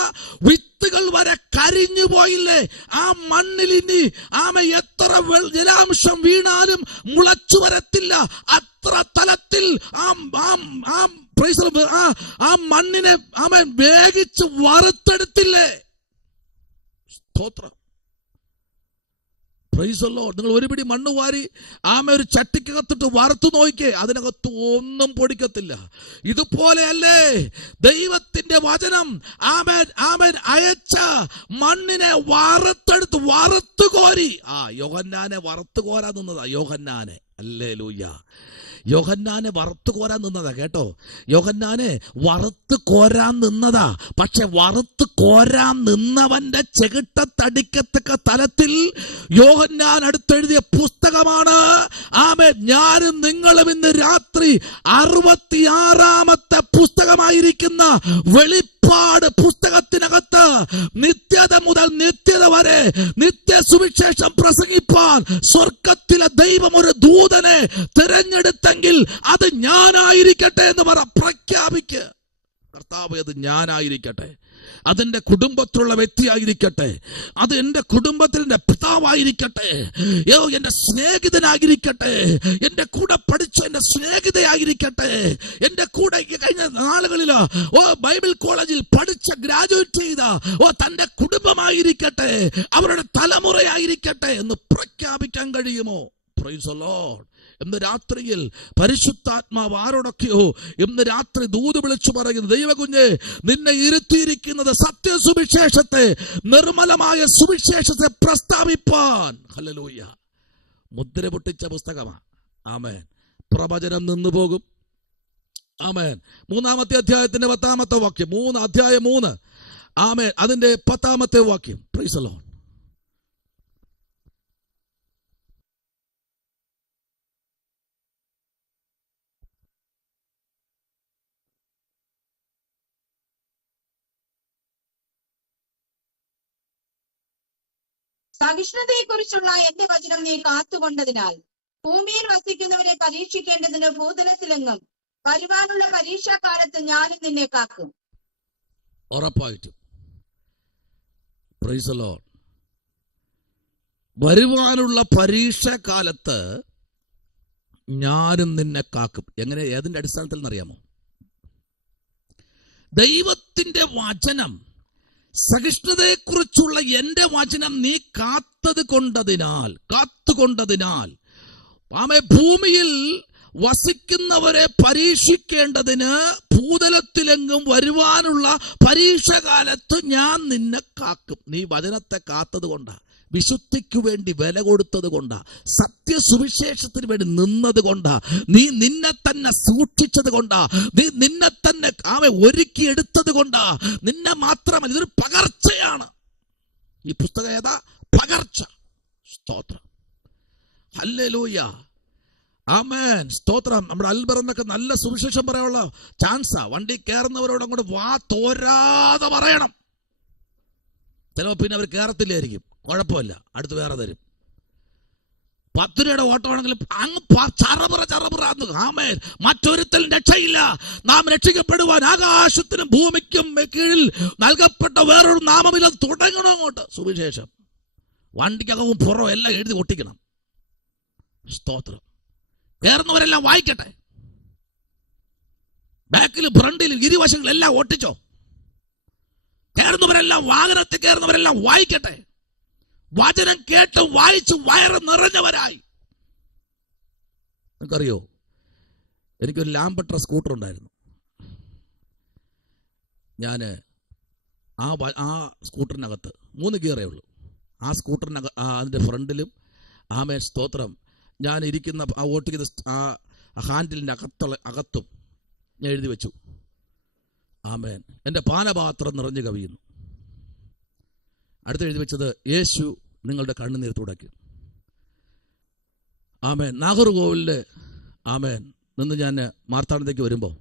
വിത്തുകൾ വരെ കരിഞ്ഞു പോയില്ലേ? ആ മണ്ണിൽ ഇനി എത്ര ജലാംശം വീണാലും മുളച്ചു വരത്തില്ല. അത്ര തലത്തിൽ ആ മണ്ണിനെ വേഗിച്ച് വറുത്തെടുത്തില്ലേ? സ്തോത്രം. Praise the Lord. നിങ്ങൾ ഒരു പിടി മണ്ണ് വാരി ഒരു ചട്ടിക്കകത്തിട്ട് വറുത്തു നോക്കിയേ, അതിനകത്ത് ഒന്നും പൊടിക്കത്തില്ല. ഇതുപോലെയല്ലേ ദൈവത്തിന്റെ വചനം അയച്ച മണ്ണിനെ വറുത്തെടുത്ത് വറുത്തുകോരി. യോഹന്നാനെ വറുത്തു കോരാൻ നിന്നതാ. യോഹന്നാനെ. ഹല്ലേലൂയ. യോഹന്നാനെ വറുത്തു കോരാൻ നിന്നതാ. കേട്ടോ, യോഹന്നാനെ വറുത്ത് കോരാൻ നിന്നതാ. പക്ഷെ വറുത്ത് കോരാൻ നിന്നവന്റെ ചെകിട്ടത്തടിക്കത്തക്ക തലത്തിൽ യോഹന്നാൻ അടുത്തെഴുതിയ പുസ്തകമാണ് ഞാനും നിങ്ങളും ഇന്ന് രാത്രി 66ാമത്തെ പുസ്തകമായിരിക്കുന്ന വെളിപ്പാട് പുസ്തകത്തിനകത്ത് നിത്യത മുതൽ നിത്യത വരെ നിത്യ സുവിശേഷം പ്രസംഗിപ്പാൻ സ്വർഗത്തിലെ ദൈവം ഒരു ദൂതനെ തിരഞ്ഞെടുത്തെങ്കിൽ അത് ഞാനായിരിക്കട്ടെ എന്ന് പ്രഖ്യാപിക്ക്. കർത്താവ്, അത് ഞാനായിരിക്കട്ടെ, അതെന്റെ കുടുംബത്തിലുള്ള വ്യക്തിയായിരിക്കട്ടെ, അത് എന്റെ കുടുംബത്തിന്റെ പിതാവായിരിക്കട്ടെ, എന്റെ സ്നേഹിതനായിരിക്കട്ടെ, എന്റെ കൂടെ പഠിച്ച എന്റെ സ്നേഹിതയായിരിക്കട്ടെ, എന്റെ കൂടെ കഴിഞ്ഞ നാളുകളിൽ ബൈബിൾ കോളേജിൽ പഠിച്ച ഗ്രാജുവേറ്റ് ചെയ്ത തന്റെ കുടുംബമായിരിക്കട്ടെ, അവരുടെ തലമുറയായിരിക്കട്ടെ എന്ന് പ്രഖ്യാപിക്കാൻ കഴിയുമോ? Price the Lord. ഇന്ന് രാത്രിയിൽ പരിശുദ്ധാത്മാവ് ആരോടൊക്കെയോ ഇന്ന് രാത്രി ദൂത് വിളിച്ചു പറയുന്നു, ദൈവകുഞ്ഞെ, നിന്നെ ഇരുത്തിയിരിക്കുന്നത് സത്യസുവിശേഷത്തെ, നിർമ്മലമായ സുവിശേഷത്തെ പ്രസ്താവിപ്പാൻ. ഹല്ലേലൂയ. മുദ്ര പൊട്ടിച്ച പുസ്തകമാണ്. ആമേൻ. പ്രവചനം നിന്നു പോകും. ആമേൻ. 3-ാമത്തെ അധ്യായത്തിന്റെ 10-ാമത്തെ വാക്യം. 3 ആമേൻ. അതിന്റെ 10-ാമത്തെ വാക്യം. Price the Lord. സഹിഷ്ണുതയെക്കുറിച്ചുള്ള എന്റെ വചനം നീ കാത്തുകൊണ്ടതിനാൽ ഭൂമിയിൽ വസിക്കുന്നവരെ പരീക്ഷിക്കേണ്ടതിന് ഭൂതലത്തിലെങ്ങും വരുവാനുള്ള പരീക്ഷാകാലത്ത് ഞാനും നിന്നെ കാക്കും. ഉറപ്പായിട്ടും. Price the Lord. വരുവാനുള്ള പരീക്ഷാകാലത്ത് ഞാനും നിന്നെ കാക്കും. എങ്ങനെ? ഏതിന്റെ അടിസ്ഥാനത്തിൽ എന്നറിയാമോ? ദൈവത്തിന്റെ വചനം, സഹിഷ്ണുതയെക്കുറിച്ചുള്ള എന്റെ വചനം നീ കാത്തുകൊണ്ടതിനാൽ ഭൂമിയിൽ വസിക്കുന്നവരെ പരീക്ഷിക്കേണ്ടതിന് ഭൂതലത്തിലെങ്ങും വരുവാനുള്ള പരീക്ഷകാലത്ത് ഞാൻ നിന്നെ കാക്കും. നീ വചനത്തെ കാത്തത് കൊണ്ടാ, വിശുദ്ധിക്ക് വേണ്ടി വില കൊടുത്തത് കൊണ്ടാ, സത്യസുവിശേഷത്തിന് വേണ്ടി നിന്നത് കൊണ്ടാ, നീ നിന്നെ തന്നെ സൂക്ഷിച്ചത് കൊണ്ടാ, നീ നിന്നെ തന്നെ ഒരുക്കിയെടുത്തത് കൊണ്ടാ. നിന്നെ മാത്രമല്ല, ഇതൊരു പകർച്ചയാണ്. ഈ പുസ്തകം ഏതാ? പകർച്ച. സ്തോത്രം, ഹല്ലേലൂയ, ആമേൻ, സ്തോത്രം. നമ്മുടെ അൽബറന്നൊക്കെ നല്ല സുവിശേഷം പറയാനുള്ള ചാൻസാ. വണ്ടി കയറുന്നവരോട് അങ്ങോട്ട് വാ തോരാതെ പറയണം. ചിലപ്പോൾ പിന്നെ അവർ കയറത്തില്ലായിരിക്കും, കുഴപ്പമില്ല, അടുത്ത് വേറെ തരും. 10 രൂപയുടെ ഓട്ടമാണെങ്കിലും അങ്ങ് ചറപുറ. ആമേൻ. മറ്റൊരുത്തൽ രക്ഷയില്ല. നാം രക്ഷിക്കപ്പെടുവാൻ ആകാശത്തിനും ഭൂമിക്കും കീഴിൽ നൽകപ്പെട്ട വേറൊരു നാമമില്ല. തുടങ്ങണം അങ്ങോട്ട് സുവിശേഷം. വണ്ടിക്കകവും പുറവും എല്ലാം എഴുതി ഒട്ടിക്കണം. സ്തോത്രം. കയറുന്നവരെല്ലാം വായിക്കട്ടെ. ബാക്കിലും ഫ്രണ്ടിലും ഇരുവശങ്ങളെല്ലാം ഒട്ടിച്ചോ. കയറുന്നവരെല്ലാം, വാഹനത്തിൽ കയറുന്നവരെല്ലാം വായിക്കട്ടെ. വചനം കേട്ട് വായിച്ച് വയറ് നിറഞ്ഞവരായി. നിങ്ങൾക്കറിയോ, എനിക്കൊരു ലാംബട്ര സ്കൂട്ടർ ഉണ്ടായിരുന്നു. ഞാൻ ആ സ്കൂട്ടറിനകത്ത് 3 ഗിയറേ ഉള്ളൂ. ആ അതിൻ്റെ ഫ്രണ്ടിലും, ആമേൻ, സ്തോത്രം, ഞാൻ ഇരിക്കുന്ന ഓട്ടിക്കുന്ന ആ ഹാൻഡിലിൻ്റെ അകത്തും ഞാൻ എഴുതി വെച്ചു, ആമേൻ, എൻ്റെ പാനപാത്രം നിറഞ്ഞു കവിയുന്നു. അടുത്ത് എഴുതി വെച്ചത്, യേശു നിങ്ങളുടെ കണ്ണുനീർ തുടയ്ക്കും. ആമേൻ. നാഗർകോവിലിൽ, ആമേൻ, നിന്ന് ഞാൻ മാർത്താണ്ഡത്തേക്ക് വരുമ്പോൾ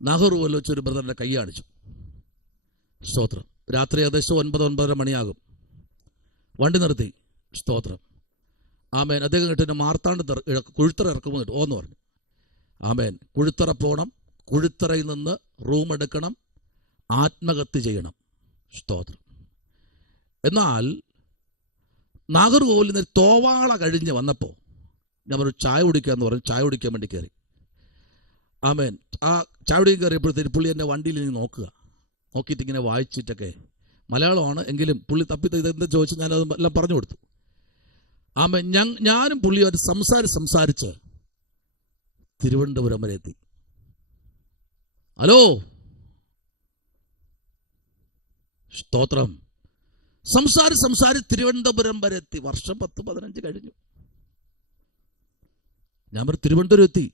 നാഗർകോവിൽ വെച്ചൊരു ബ്രദറിൻ്റെ കൈ കാണിച്ചു. സ്തോത്രം. രാത്രി ഏകദേശം 9-9:30 മണിയാകും. വണ്ടി നിർത്തി. സ്തോത്രം, ആമേൻ. അദ്ദേഹം കേട്ട് എന്നെ മാർത്താണ്ട് കുഴുത്തറ ഇറക്കുമ്പോൾ ഓന്ന് പറഞ്ഞു. ആമേൻ. കുഴുത്തറ പോകണം, കുഴുത്തറയിൽ നിന്ന് റൂം എടുക്കണം, ആത്മഹത്യ ചെയ്യണം. സ്തോത്രം. എന്നാൽ നാഗർകോവിലിൽ നിന്ന് തോവാള കഴിഞ്ഞ് വന്നപ്പോൾ ഞാൻ ഒരു ചായ കുടിക്കാന്ന് പറഞ്ഞു. ചായ കുടിക്കാൻ വേണ്ടി കയറി. ആമേൻ. ആ ചായ കുടിക്കാൻ കയറിയപ്പോഴത്തേക്ക് പുള്ളി എന്നെ വണ്ടിയിൽ നിന്ന് നോക്കിയിട്ട് ഇങ്ങനെ വായിച്ചിട്ടൊക്കെ, മലയാളമാണ് എങ്കിലും പുള്ളി തപ്പി ഇതെന്താ ചോദിച്ചു, ഞാനത് എല്ലാം പറഞ്ഞു കൊടുത്തു. ആമേൻ. ഞാനും പുള്ളിയുമായിട്ട് സംസാരിച്ച് തിരുവനന്തപുരം വരെ എത്തി. ഹലോ, സ്തോത്രം. സംസാരിച്ച് തിരുവനന്തപുരം വരെ എത്തി. വർഷം 10-15 കഴിഞ്ഞു. ഞാൻ തിരുവനന്തപുരം എത്തി.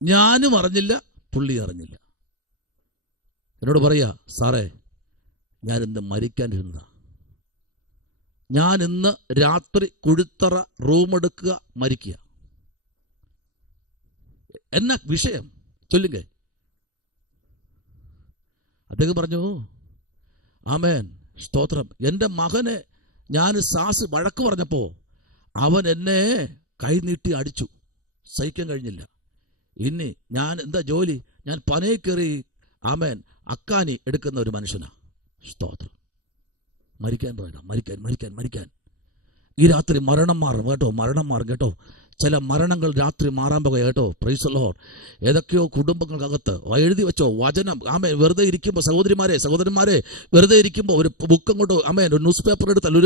ഞാനും അറിഞ്ഞില്ല, പുള്ളി അറിഞ്ഞില്ല. എന്നോട് പറയാ, സാറേ, ഞാനിന്ന് മരിക്കാനിരുന്നതാ. ഞാൻ ഇന്ന് രാത്രി കുഴുത്തറ റൂമെടുക്കുക, മരിക്കുക. എന്നാ വിഷയം ചൊല്ലുക. അദ്ദേഹം പറഞ്ഞു, ആമേൻ, സ്തോത്രം, എൻ്റെ മകനെ ഞാൻ വഴക്ക് പറഞ്ഞപ്പോൾ അവൻ എന്നെ കൈനീട്ടി അടിച്ചു. സഹിക്കാൻ കഴിഞ്ഞില്ല. ഇനി ഞാൻ എന്താ ജോലി? ഞാൻ പനയിൽ കയറി, ആമേൻ, അക്കാനി എടുക്കുന്ന ഒരു മനുഷ്യനാ. സ്തോത്രം. മരിക്കാൻ പോയതാ. മരിക്കാൻ. ഈ രാത്രി മരണം മാറും കേട്ടോ. ചില മരണങ്ങൾ രാത്രി മാറാൻ പോകുക കേട്ടോ. Price the Lord. ഏതൊക്കെയോ കുടുംബങ്ങൾക്കകത്ത് എഴുതി വെച്ചോ വചനം. ആമേൻ. വെറുതെ ഇരിക്കുമ്പോൾ സഹോദരന്മാരെ വെറുതെ ഇരിക്കുമ്പോൾ ഒരു ബുക്ക് അങ്ങോട്ട്, ആമേൻ, ഒരു ന്യൂസ് പേപ്പർ എടുത്താൽ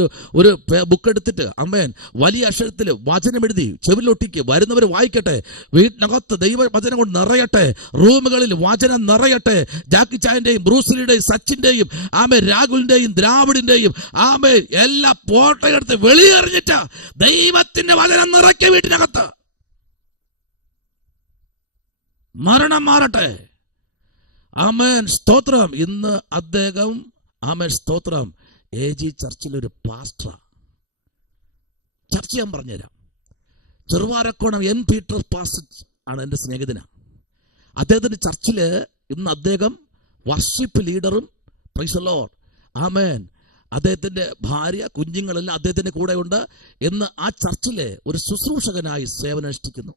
ഒരു ബുക്ക് എടുത്തിട്ട്, ആമേൻ, വലിയ അക്ഷരത്തിൽ വചനം എഴുതി ചെവിലൊട്ടിക്ക്. വരുന്നവർ വായിക്കട്ടെ. വീട്ടിനകത്ത് ദൈവ വചനം കൊണ്ട് നിറയട്ടെ. റൂമുകളിൽ വചനം നിറയട്ടെ. ജാക്കി ചായന്റെയും ബ്രൂസ്ലിയുടെയും സച്ചിന്റെയും, ആമേൻ, രാഹുലിന്റെയും ദ്രാവിഡിന്റെയും, ആമേൻ, എല്ലാ പോട്ടയെടുത്ത് വെളിയെറിഞ്ഞിട്ട് ദൈവത്തിന്റെ വചനം നിറയ്ക്ക. വീട്ടിനകത്ത് മരണം മാറട്ടെ. ആമേൻ, സ്തോത്രം. ഇന്ന് അദ്ദേഹം, ആമേൻ, സ്തോത്രം, AG ചർച്ചിലൊരു പാസ്റ്റർ. ചർച്ച ഞാൻ പറഞ്ഞുതരാം. ചെറുവാരക്കോണം N. പീറ്റർ പാസ്റ്റർ ആണ് എൻ്റെ സ്നേഹിതനാണ്. അദ്ദേഹത്തിൻ്റെ ചർച്ചില് ഇന്ന് അദ്ദേഹം വർഷിപ്പ് ലീഡറും, പ്രൈസ് ദി ലോർഡ്, ആമേൻ, അദ്ദേഹത്തിൻ്റെ ഭാര്യ, കുഞ്ഞുങ്ങളെല്ലാം അദ്ദേഹത്തിൻ്റെ കൂടെ ഉണ്ട്. എന്ന് ആ ചർച്ചിലെ ഒരു ശുശ്രൂഷകനായി സേവനമനുഷ്ഠിക്കുന്നു.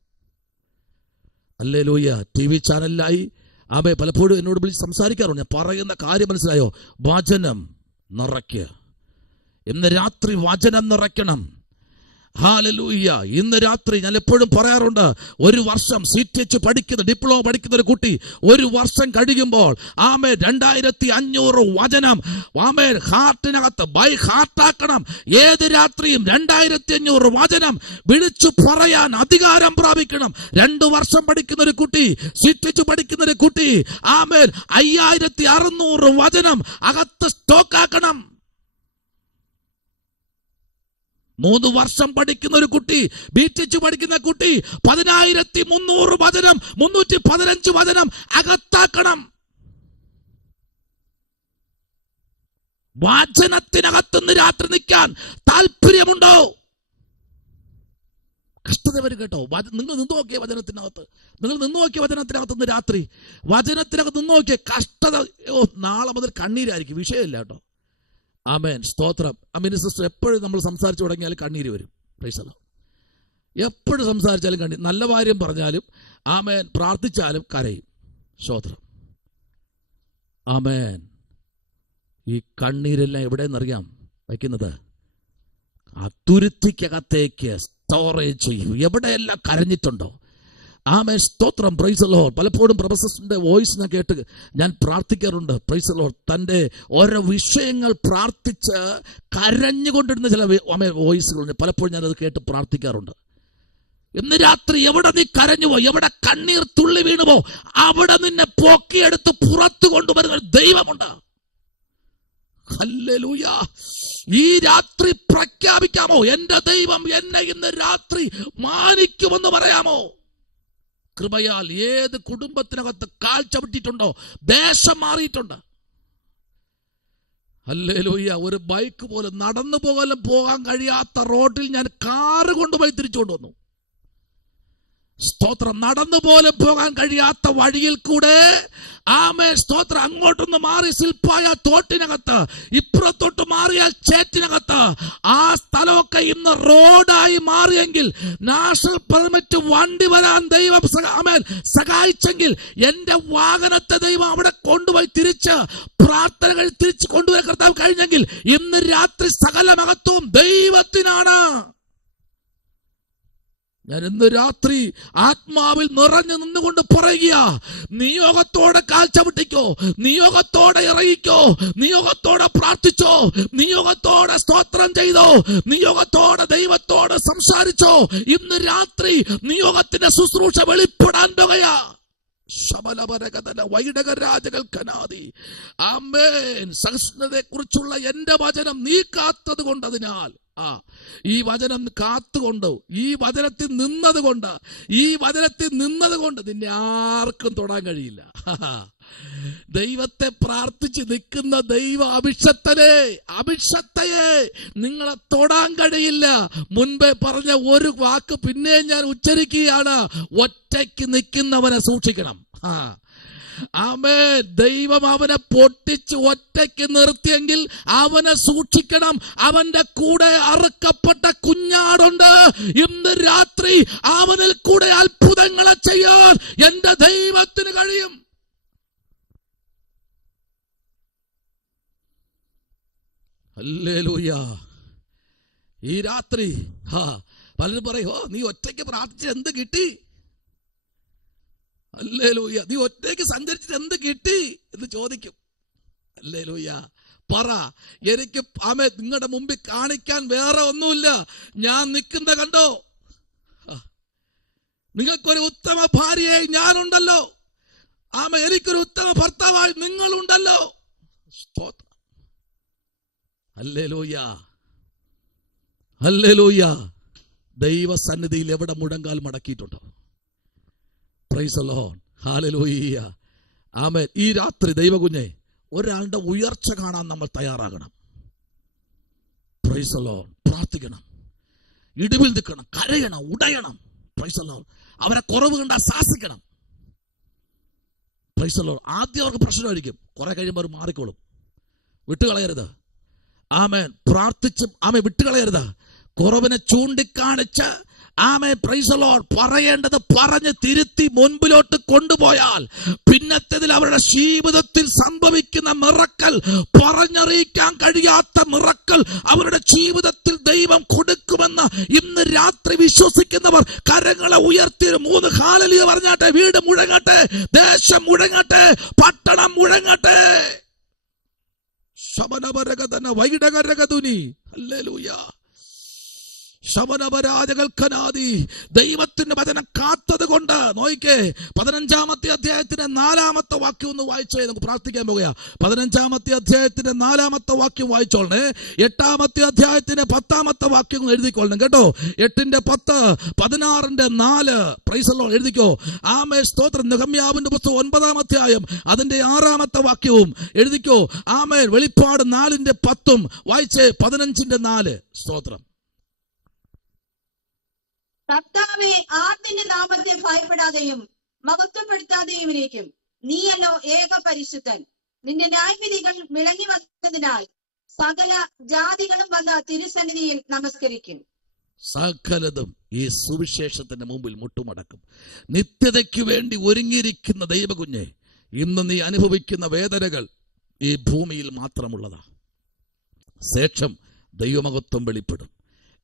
ഹല്ലേലൂയ. TV ചാനലിലായി, ആമേൻ, പലപ്പോഴും എന്നോട് വിളിച്ച് സംസാരിക്കാറുണ്ട്. ഞാൻ പറയുന്ന കാര്യം മനസ്സിലായോ? വചനം നിറയ്ക്കുക. ഇന്ന് രാത്രി വചനം നിറയ്ക്കണം. ഹല്ലേലൂയ. ഇന്ന് രാത്രി ഞാൻ എപ്പോഴും പറയാറുണ്ട്, ഒരു വർഷം CTH പഠിക്കുന്ന ഡിപ്ലോമ പഠിക്കുന്ന ഒരു കുട്ടി ഒരു വർഷം കഴിയുമ്പോൾ 2500 വചനം ഹാർട്ടിനകത്ത് ബൈ ഹാർട്ടാക്കണം. ഏത് രാത്രിയും 2500 വചനം വിളിച്ചു പറയാൻ അധികാരം പ്രാപിക്കണം. 2 വർഷം പഠിക്കുന്ന ഒരു കുട്ടി, CTH പഠിക്കുന്ന ഒരു കുട്ടി 5600 വചനം അകത്ത് സ്റ്റോക്കാക്കണം. 3 വർഷം പഠിക്കുന്ന ഒരു കുട്ടി, BTech പഠിക്കുന്ന കുട്ടി 10300 വചനം 315 വചനം അകത്താക്കണം. വചനത്തിനകത്തുനിന്ന് രാത്രി നിൽക്കാൻ താല്പര്യമുണ്ടോ? കഷ്ടത വരും കേട്ടോ. നിങ്ങൾ നിന്ന് നോക്കിയ വചനത്തിനകത്ത്, നിങ്ങൾ നിന്ന് നോക്കിയ വചനത്തിനകത്തുനിന്ന് രാത്രി വചനത്തിനകത്ത് നിന്ന് നോക്കിയ കഷ്ടത. നാളെ മുതൽ കണ്ണീരായിരിക്കും, വിഷയമില്ല കേട്ടോ. ആമേൻ, സ്തോത്രം. സിസ്റ്റർ എപ്പോഴും നമ്മൾ സംസാരിച്ചു തുടങ്ങിയാൽ കണ്ണീര് വരും. Price the Lord. എപ്പോഴും സംസാരിച്ചാലും കണ്ണീർ, നല്ല കാര്യം പറഞ്ഞാലും ആമേൻ, പ്രാർത്ഥിച്ചാലും കരയും. സ്തോത്രം. ആമേൻ. ഈ കണ്ണീരെല്ലാം എവിടെയെന്നറിയാം വയ്ക്കുന്നത്? ആ തുരുത്തിക്കകത്തേക്ക് സ്റ്റോറേജ് ചെയ്യും. എവിടെയെല്ലാം കരഞ്ഞിട്ടുണ്ടോ? ആമേൻ, സ്തോത്രം. Praise the Lord. പലപ്പോഴും പ്രൊഫസറിന്റെ വോയിസിനെ കേട്ട് ഞാൻ പ്രാർത്ഥിക്കാറുണ്ട്. Price the Lord. തൻ്റെ ഓരോ വിഷയങ്ങൾ പ്രാർത്ഥിച്ച് കരഞ്ഞുകൊണ്ടിരുന്ന ചില വോയിസുകളുണ്ട്. പലപ്പോഴും ഞാനത് കേട്ട് പ്രാർത്ഥിക്കാറുണ്ട്. ഇന്ന് രാത്രി എവിടെ നീ കരഞ്ഞുവോ, എവിടെ കണ്ണീർ തുള്ളി വീണുവോ, അവിടെ നിന്നെ പൊക്കിയെടുത്ത് പുറത്തു കൊണ്ടുവരുന്ന ഒരു ദൈവമുണ്ട്. ഹല്ലേലൂയ. ഈ രാത്രി പ്രഖ്യാപിക്കാമോ, എന്റെ ദൈവം എന്നെ ഇന്ന് രാത്രി മാനിക്കുമെന്ന് പറയാമോ? കൃപയാൽ ഏത് കുടുംബത്തിനകത്ത് കാൽ ചവിട്ടിയിട്ടുണ്ടോ, ദേശം മാറിയിട്ടുണ്ട്. ഹല്ലേലൂയ. ഒരു ബൈക്ക് പോലും നടന്നു പോകാൻ കഴിയാത്ത റോഡിൽ ഞാൻ കാറ് കൊണ്ടുപോയി തിരിച്ചുകൊണ്ട് വന്നു. സ്തോത്രം. നടന്നു പോലും പോകാൻ കഴിയാത്ത വഴിയിൽ കൂടെ ആമേൻ, സ്തോത്രം, അങ്ങോട്ടൊന്ന് മാറി സിൽപ്പായ തോട്ടിനകത്ത്, ഇപ്പുറത്തോട്ട് മാറിയാൽ ചേറ്റിനകത്ത്, ആ സ്ഥലമൊക്കെ ഇന്ന് റോഡായി മാറിയെങ്കിൽ, നാഷണൽ പെർമിറ്റ് വണ്ടി വരാൻ ദൈവം സഹായിച്ചെങ്കിൽ, എന്റെ വാഹനത്തെ ദൈവം അവിടെ കൊണ്ടുപോയി തിരിച്ച് പ്രാർത്ഥനകൾ തിരിച്ച് കൊണ്ടുപോയി കർത്താവ് കഴിഞ്ഞെങ്കിൽ, ഇന്ന് രാത്രി സകല മഹത്വവും ദൈവത്തിനാണ്. ഞാൻ ഇന്ന് രാത്രി ആത്മാവിൽ നിറഞ്ഞു നിന്നുകൊണ്ട് പറയുക, നിയോഗത്തോടെ കാൽ ചവിട്ടിക്കോ, നിയോഗത്തോടെ ഇറങ്ങിക്കോ, നിയോഗത്തോടെ പ്രാർത്ഥിച്ചോ, നിയോഗത്തോടെ സ്തോത്രം ചെയ്തോ, നിയോഗത്തോടെ ദൈവത്തോട് സംസാരിച്ചോ. ഇന്ന് രാത്രി നിയോഗത്തിന്റെ ശുശ്രൂഷ വെളിപ്പെടാൻ പോകുകയാ. സഹിഷ്ണുതയെ കുറിച്ചുള്ള എന്റെ വചനം നീ കാത്തത് കൊണ്ടതിനാൽ, ഈ വചനം കാത്തുകൊണ്ട്, ഈ വചനത്തിൽ നിന്നത് കൊണ്ട് നിന്നെ ആർക്കും തൊടാൻ കഴിയില്ല. ദൈവത്തെ പ്രാർത്ഥിച്ച് നിൽക്കുന്ന ദൈവ അഭിഷക്തയെ നിങ്ങളെ തൊടാൻ കഴിയില്ല. മുൻപേ പറഞ്ഞ ഒരു വാക്ക് പിന്നെ ഞാൻ ഉച്ചരിക്കുകയാണ്, ഒറ്റയ്ക്ക് നിൽക്കുന്നവനെ സൂക്ഷിക്കണം. ആമേൻ. ദൈവം അവനെ പൊട്ടിച്ച് ഒറ്റയ്ക്ക് നിർത്തിയെങ്കിൽ അവനെ സൂക്ഷിക്കണം. അവന്റെ കൂടെ അറുക്കപ്പെട്ട കുഞ്ഞാടുണ്ട്. ഇന്ന് രാത്രി അവനിൽ കൂടെ അത്ഭുതങ്ങളെ ചെയ്യാൻ എന്റെ ദൈവത്തിന് കഴിയും. ഹല്ലേലൂയ. ഈ രാത്രി പലരും പറയും, നീ ഒറ്റയ്ക്ക് പ്രാർത്ഥിച്ചിട്ട് എന്ത് കിട്ടി? ഹല്ലേലൂയ. നീ ഒറ്റയ്ക്ക് സഞ്ചരിച്ചിട്ട് എന്ത് കിട്ടി എന്ന് ചോദിക്കും. ഹല്ലേലൂയ. പറ, എനിക്ക് നിങ്ങളുടെ മുമ്പിൽ കാണിക്കാൻ വേറെ ഒന്നുമില്ല. ഞാൻ നിൽക്കുന്ന കണ്ടോ? നിങ്ങൾക്കൊരു ഉത്തമ ഭാര്യയായി ഞാനുണ്ടല്ലോ. എനിക്കൊരു ഉത്തമ ഭർത്താവായി നിങ്ങളുണ്ടല്ലോ. ഹല്ലേലൂയ. ഹല്ലേലൂയ. ദൈവസന്നിധിയിൽ എവിടെ മുഴങ്കാൽ മടക്കിയിട്ടുണ്ടോ? Praise the Lord. ഹല്ലേലൂയ. ആമേൻ. ഈ രാത്രി ദൈവകുഞ്ഞെ, ഒരാളുടെ ഉയർച്ച കാണാൻ നമ്മൾ തയ്യാറാകണം. Praise the Lord. പ്രാർത്ഥിക്കണം, ഇടിവിൽ നിൽക്കണം, കരയണം, ഉടയണം. Price the Lord. അവരെ കുറവ് കണ്ടാൽ ശാസിക്കണം. Price the Lord. ആദ്യം അവർക്ക് പ്രശ്നമായിരിക്കും, കുറെ കഴിയുമ്പോൾ അവർ മാറിക്കോളും. വിട്ടുകളയരുത്. ആമേൻ. പ്രാർത്ഥിച്ച് വിട്ടുകളയരുത്. കുറവിനെ ചൂണ്ടിക്കാണിച്ച് പ്രൈസ് ദി ലോർഡ് പറയേണ്ടത് പറഞ്ഞ് തിരുത്തി മുൻപിലോട്ട് കൊണ്ടുപോയാൽ പിന്നത്തേതിൽ അവരുടെ ജീവിതത്തിൽ സംഭവിക്കുന്ന മിറക്കൽ, പറഞ്ഞറിയിക്കാൻ കഴിയാത്ത മിറക്കൽ അവരുടെ ജീവിതത്തിൽ ദൈവം കൊടുക്കുമെന്ന് എന്ന് ഇന്ന് രാത്രി വിശ്വസിക്കുന്നവർ കരങ്ങളെ ഉയർത്തി 3 ഹല്ലേലൂയ പറഞ്ഞാട്ടെ. വീട് മുഴങ്ങട്ടെ, ദേശം മുഴങ്ങട്ടെ, പട്ടണം മുഴങ്ങട്ടെ. ശമനപരകതന വൈഡകരകതുനി. ഹല്ലേലൂയ. ശമനപരാജകൽക്കനാദി. ദൈവത്തിന്റെ വചനം കാത്തത് കൊണ്ട് നോയിക്കേ, 15-ാമത്തെ അധ്യായത്തിന്റെ 4-ാമത്തെ വാക്യം ഒന്ന് വായിച്ചേ. നമുക്ക് പ്രാർത്ഥിക്കാൻ പോകുക. 15-ാമത്തെ അധ്യായത്തിന്റെ 4-ാമത്തെ വാക്യം വായിച്ചോളണേ. 8-ാമത്തെ അധ്യായത്തിന്റെ 10-ാമത്തെ വാക്യം എഴുതിക്കൊള്ളണം കേട്ടോ. 8-ന്റെ 10, 16-ന്റെ 4. പ്രൈസ് ദി ലോർഡ് എഴുതിക്കോ. ആമേൻ, സ്തോത്രം. നെഹമ്യാവിന്റെ പുസ്തകം 9-ാം അധ്യായം അതിന്റെ 6-ാമത്തെ വാക്യവും എഴുതിക്കോ. ആമേൻ. വെളിപ്പാട് 4-ന്റെ 10 വായിച്ചേ. 15-ന്റെ 4. സ്തോത്രം. കർത്താവേ, ആർ നിന്റെ നാമത്തെ ഭയപ്പെടാതെയും മഹത്വപ്പെടുത്താതെയും ഇരിക്കും. നീയല്ലോ ഏക പരിശുദ്ധൻ. നിന്റെ ന്യായവിധികൾ വിളങ്ങി വന്നതിനാൽ സകല ജാതികളും വന്ന് തിരുസന്നിധിയിൽ നമസ്കരിക്കും. സകലതും ഈ സുവിശേഷത്തിന്റെ മുമ്പിൽ മുട്ടുമടക്കും. നിത്യതയ്ക്ക് വേണ്ടി ഒരുങ്ങിയിരിക്കുന്ന ദൈവകുഞ്ഞെ, ഇന്ന് നീ അനുഭവിക്കുന്ന വേദനകൾ ഈ ഭൂമിയിൽ മാത്രമുള്ളതാ. ശേഷം ദൈവമഹത്വം വെളിപ്പെടും.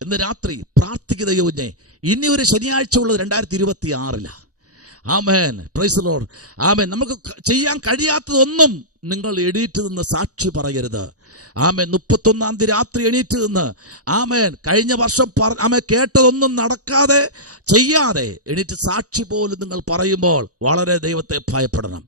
ഇന്ന് രാത്രി പ്രാർത്ഥിക്കുന്ന ദൈവകുഞ്ഞെ, ഇനി ഒരു ശനിയാഴ്ച ഉള്ളത് 2026. ആമേൻ. Praise the Lord. ആമേൻ. നമുക്ക് ചെയ്യാൻ കഴിയാത്തതൊന്നും നിങ്ങൾ എണീറ്റ് നിന്ന് സാക്ഷി പറയരുത്. ആമേൻ. 31-ാം തീയതി രാത്രി എണീറ്റ് നിന്ന് ആമേൻ കഴിഞ്ഞ വർഷം ആമേൻ കേട്ടതൊന്നും നടക്കാതെ ചെയ്യാതെ എണീറ്റ് സാക്ഷി പോലും നിങ്ങൾ പറയുമ്പോൾ വളരെ ദൈവത്തെ ഭയപ്പെടണം.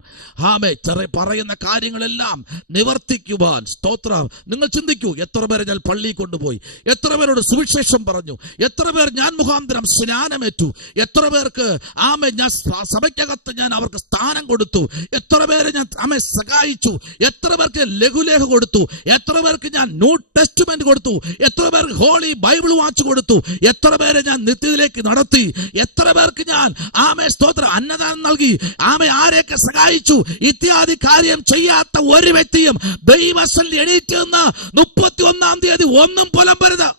ആമേൻ. പറയുന്ന കാര്യങ്ങളെല്ലാം നിവർത്തിക്കുവാൻ സ്തോത്രം. നിങ്ങൾ ചിന്തിക്കൂ, എത്ര പേരെ ഞാൻ പള്ളിയിൽ കൊണ്ടുപോയി, എത്ര പേരോട് സുവിശേഷം പറഞ്ഞു, എത്ര പേർ ഞാൻ മുഖാന്തരം സ്നാനമേറ്റു, എത്ര പേർക്ക് ആമേൻ ഞാൻ സഭയ്ക്കകത്ത് ഞാൻ അവർക്ക് സ്ഥാനം കൊടുത്തു, എത്ര പേരെ ഞാൻ ആമേൻ സഹായിച്ചു, എത്ര പേർക്ക് ലഘുലേഖ കൊടുത്തു, എത്ര പേർക്ക് ഞാൻ ന്യൂ ടെസ്റ്റ്മെന്റ് കൊടുത്തു, എത്ര പേർക്ക് ഹോളി ബൈബിൾ വാച്ച് കൊടുത്തു, എത്ര പേരെ ഞാൻ നിത്യത്തിലേക്ക് നടത്തി, എത്ര പേർക്ക് ഞാൻ ആമേ സ്തോത്രം അന്നദാനം നൽകി, ആമേ ആരെയൊക്കെ സഹായിച്ചു. ഇത്യാദി കാര്യം ചെയ്യാത്ത ഒരു വ്യക്തിയും ദൈവസന്നിധിയിൽ എണീറ്റ് നിന്ന് 31-ാം തീയതി ഒന്നും പുലമ്പരുത്.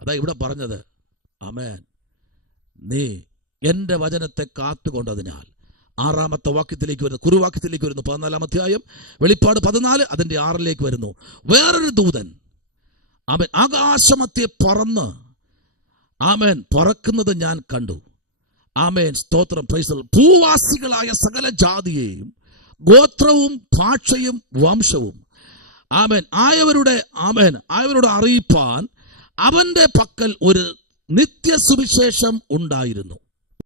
അതാ ഇവിടെ പറഞ്ഞത്. ആമേൻ. നീ എന്റെ വചനത്തെ കാത്തുകൊണ്ടതിനാൽ 6-ാമത്തെ വാക്യത്തിലേക്ക് വരുന്നു, കുറുവാക്യത്തിലേക്ക് വരുന്നു. 14-ാം അധ്യായം വെളിപ്പാട് 14 അതിന്റെ 6-ലേക്ക് വരുന്നു. വേറൊരു ദൂതൻ അവൻ ആകാശമധ്യേ പറന്ന് ആമേൻ പറക്കുന്നത് ഞാൻ കണ്ടു. ആമേൻ. സ്തോത്രം. പ്രൈസ്. ഭൂവാസികളായ സകല ജാതിയെയും ഗോത്രവും ഭാഷയും വംശവും ആമേൻ ആയവരുടെ അറിയിപ്പാൻ അവന്റെ പക്കൽ ഒരു നിത്യസുവിശേഷം ഉണ്ടായിരുന്നു.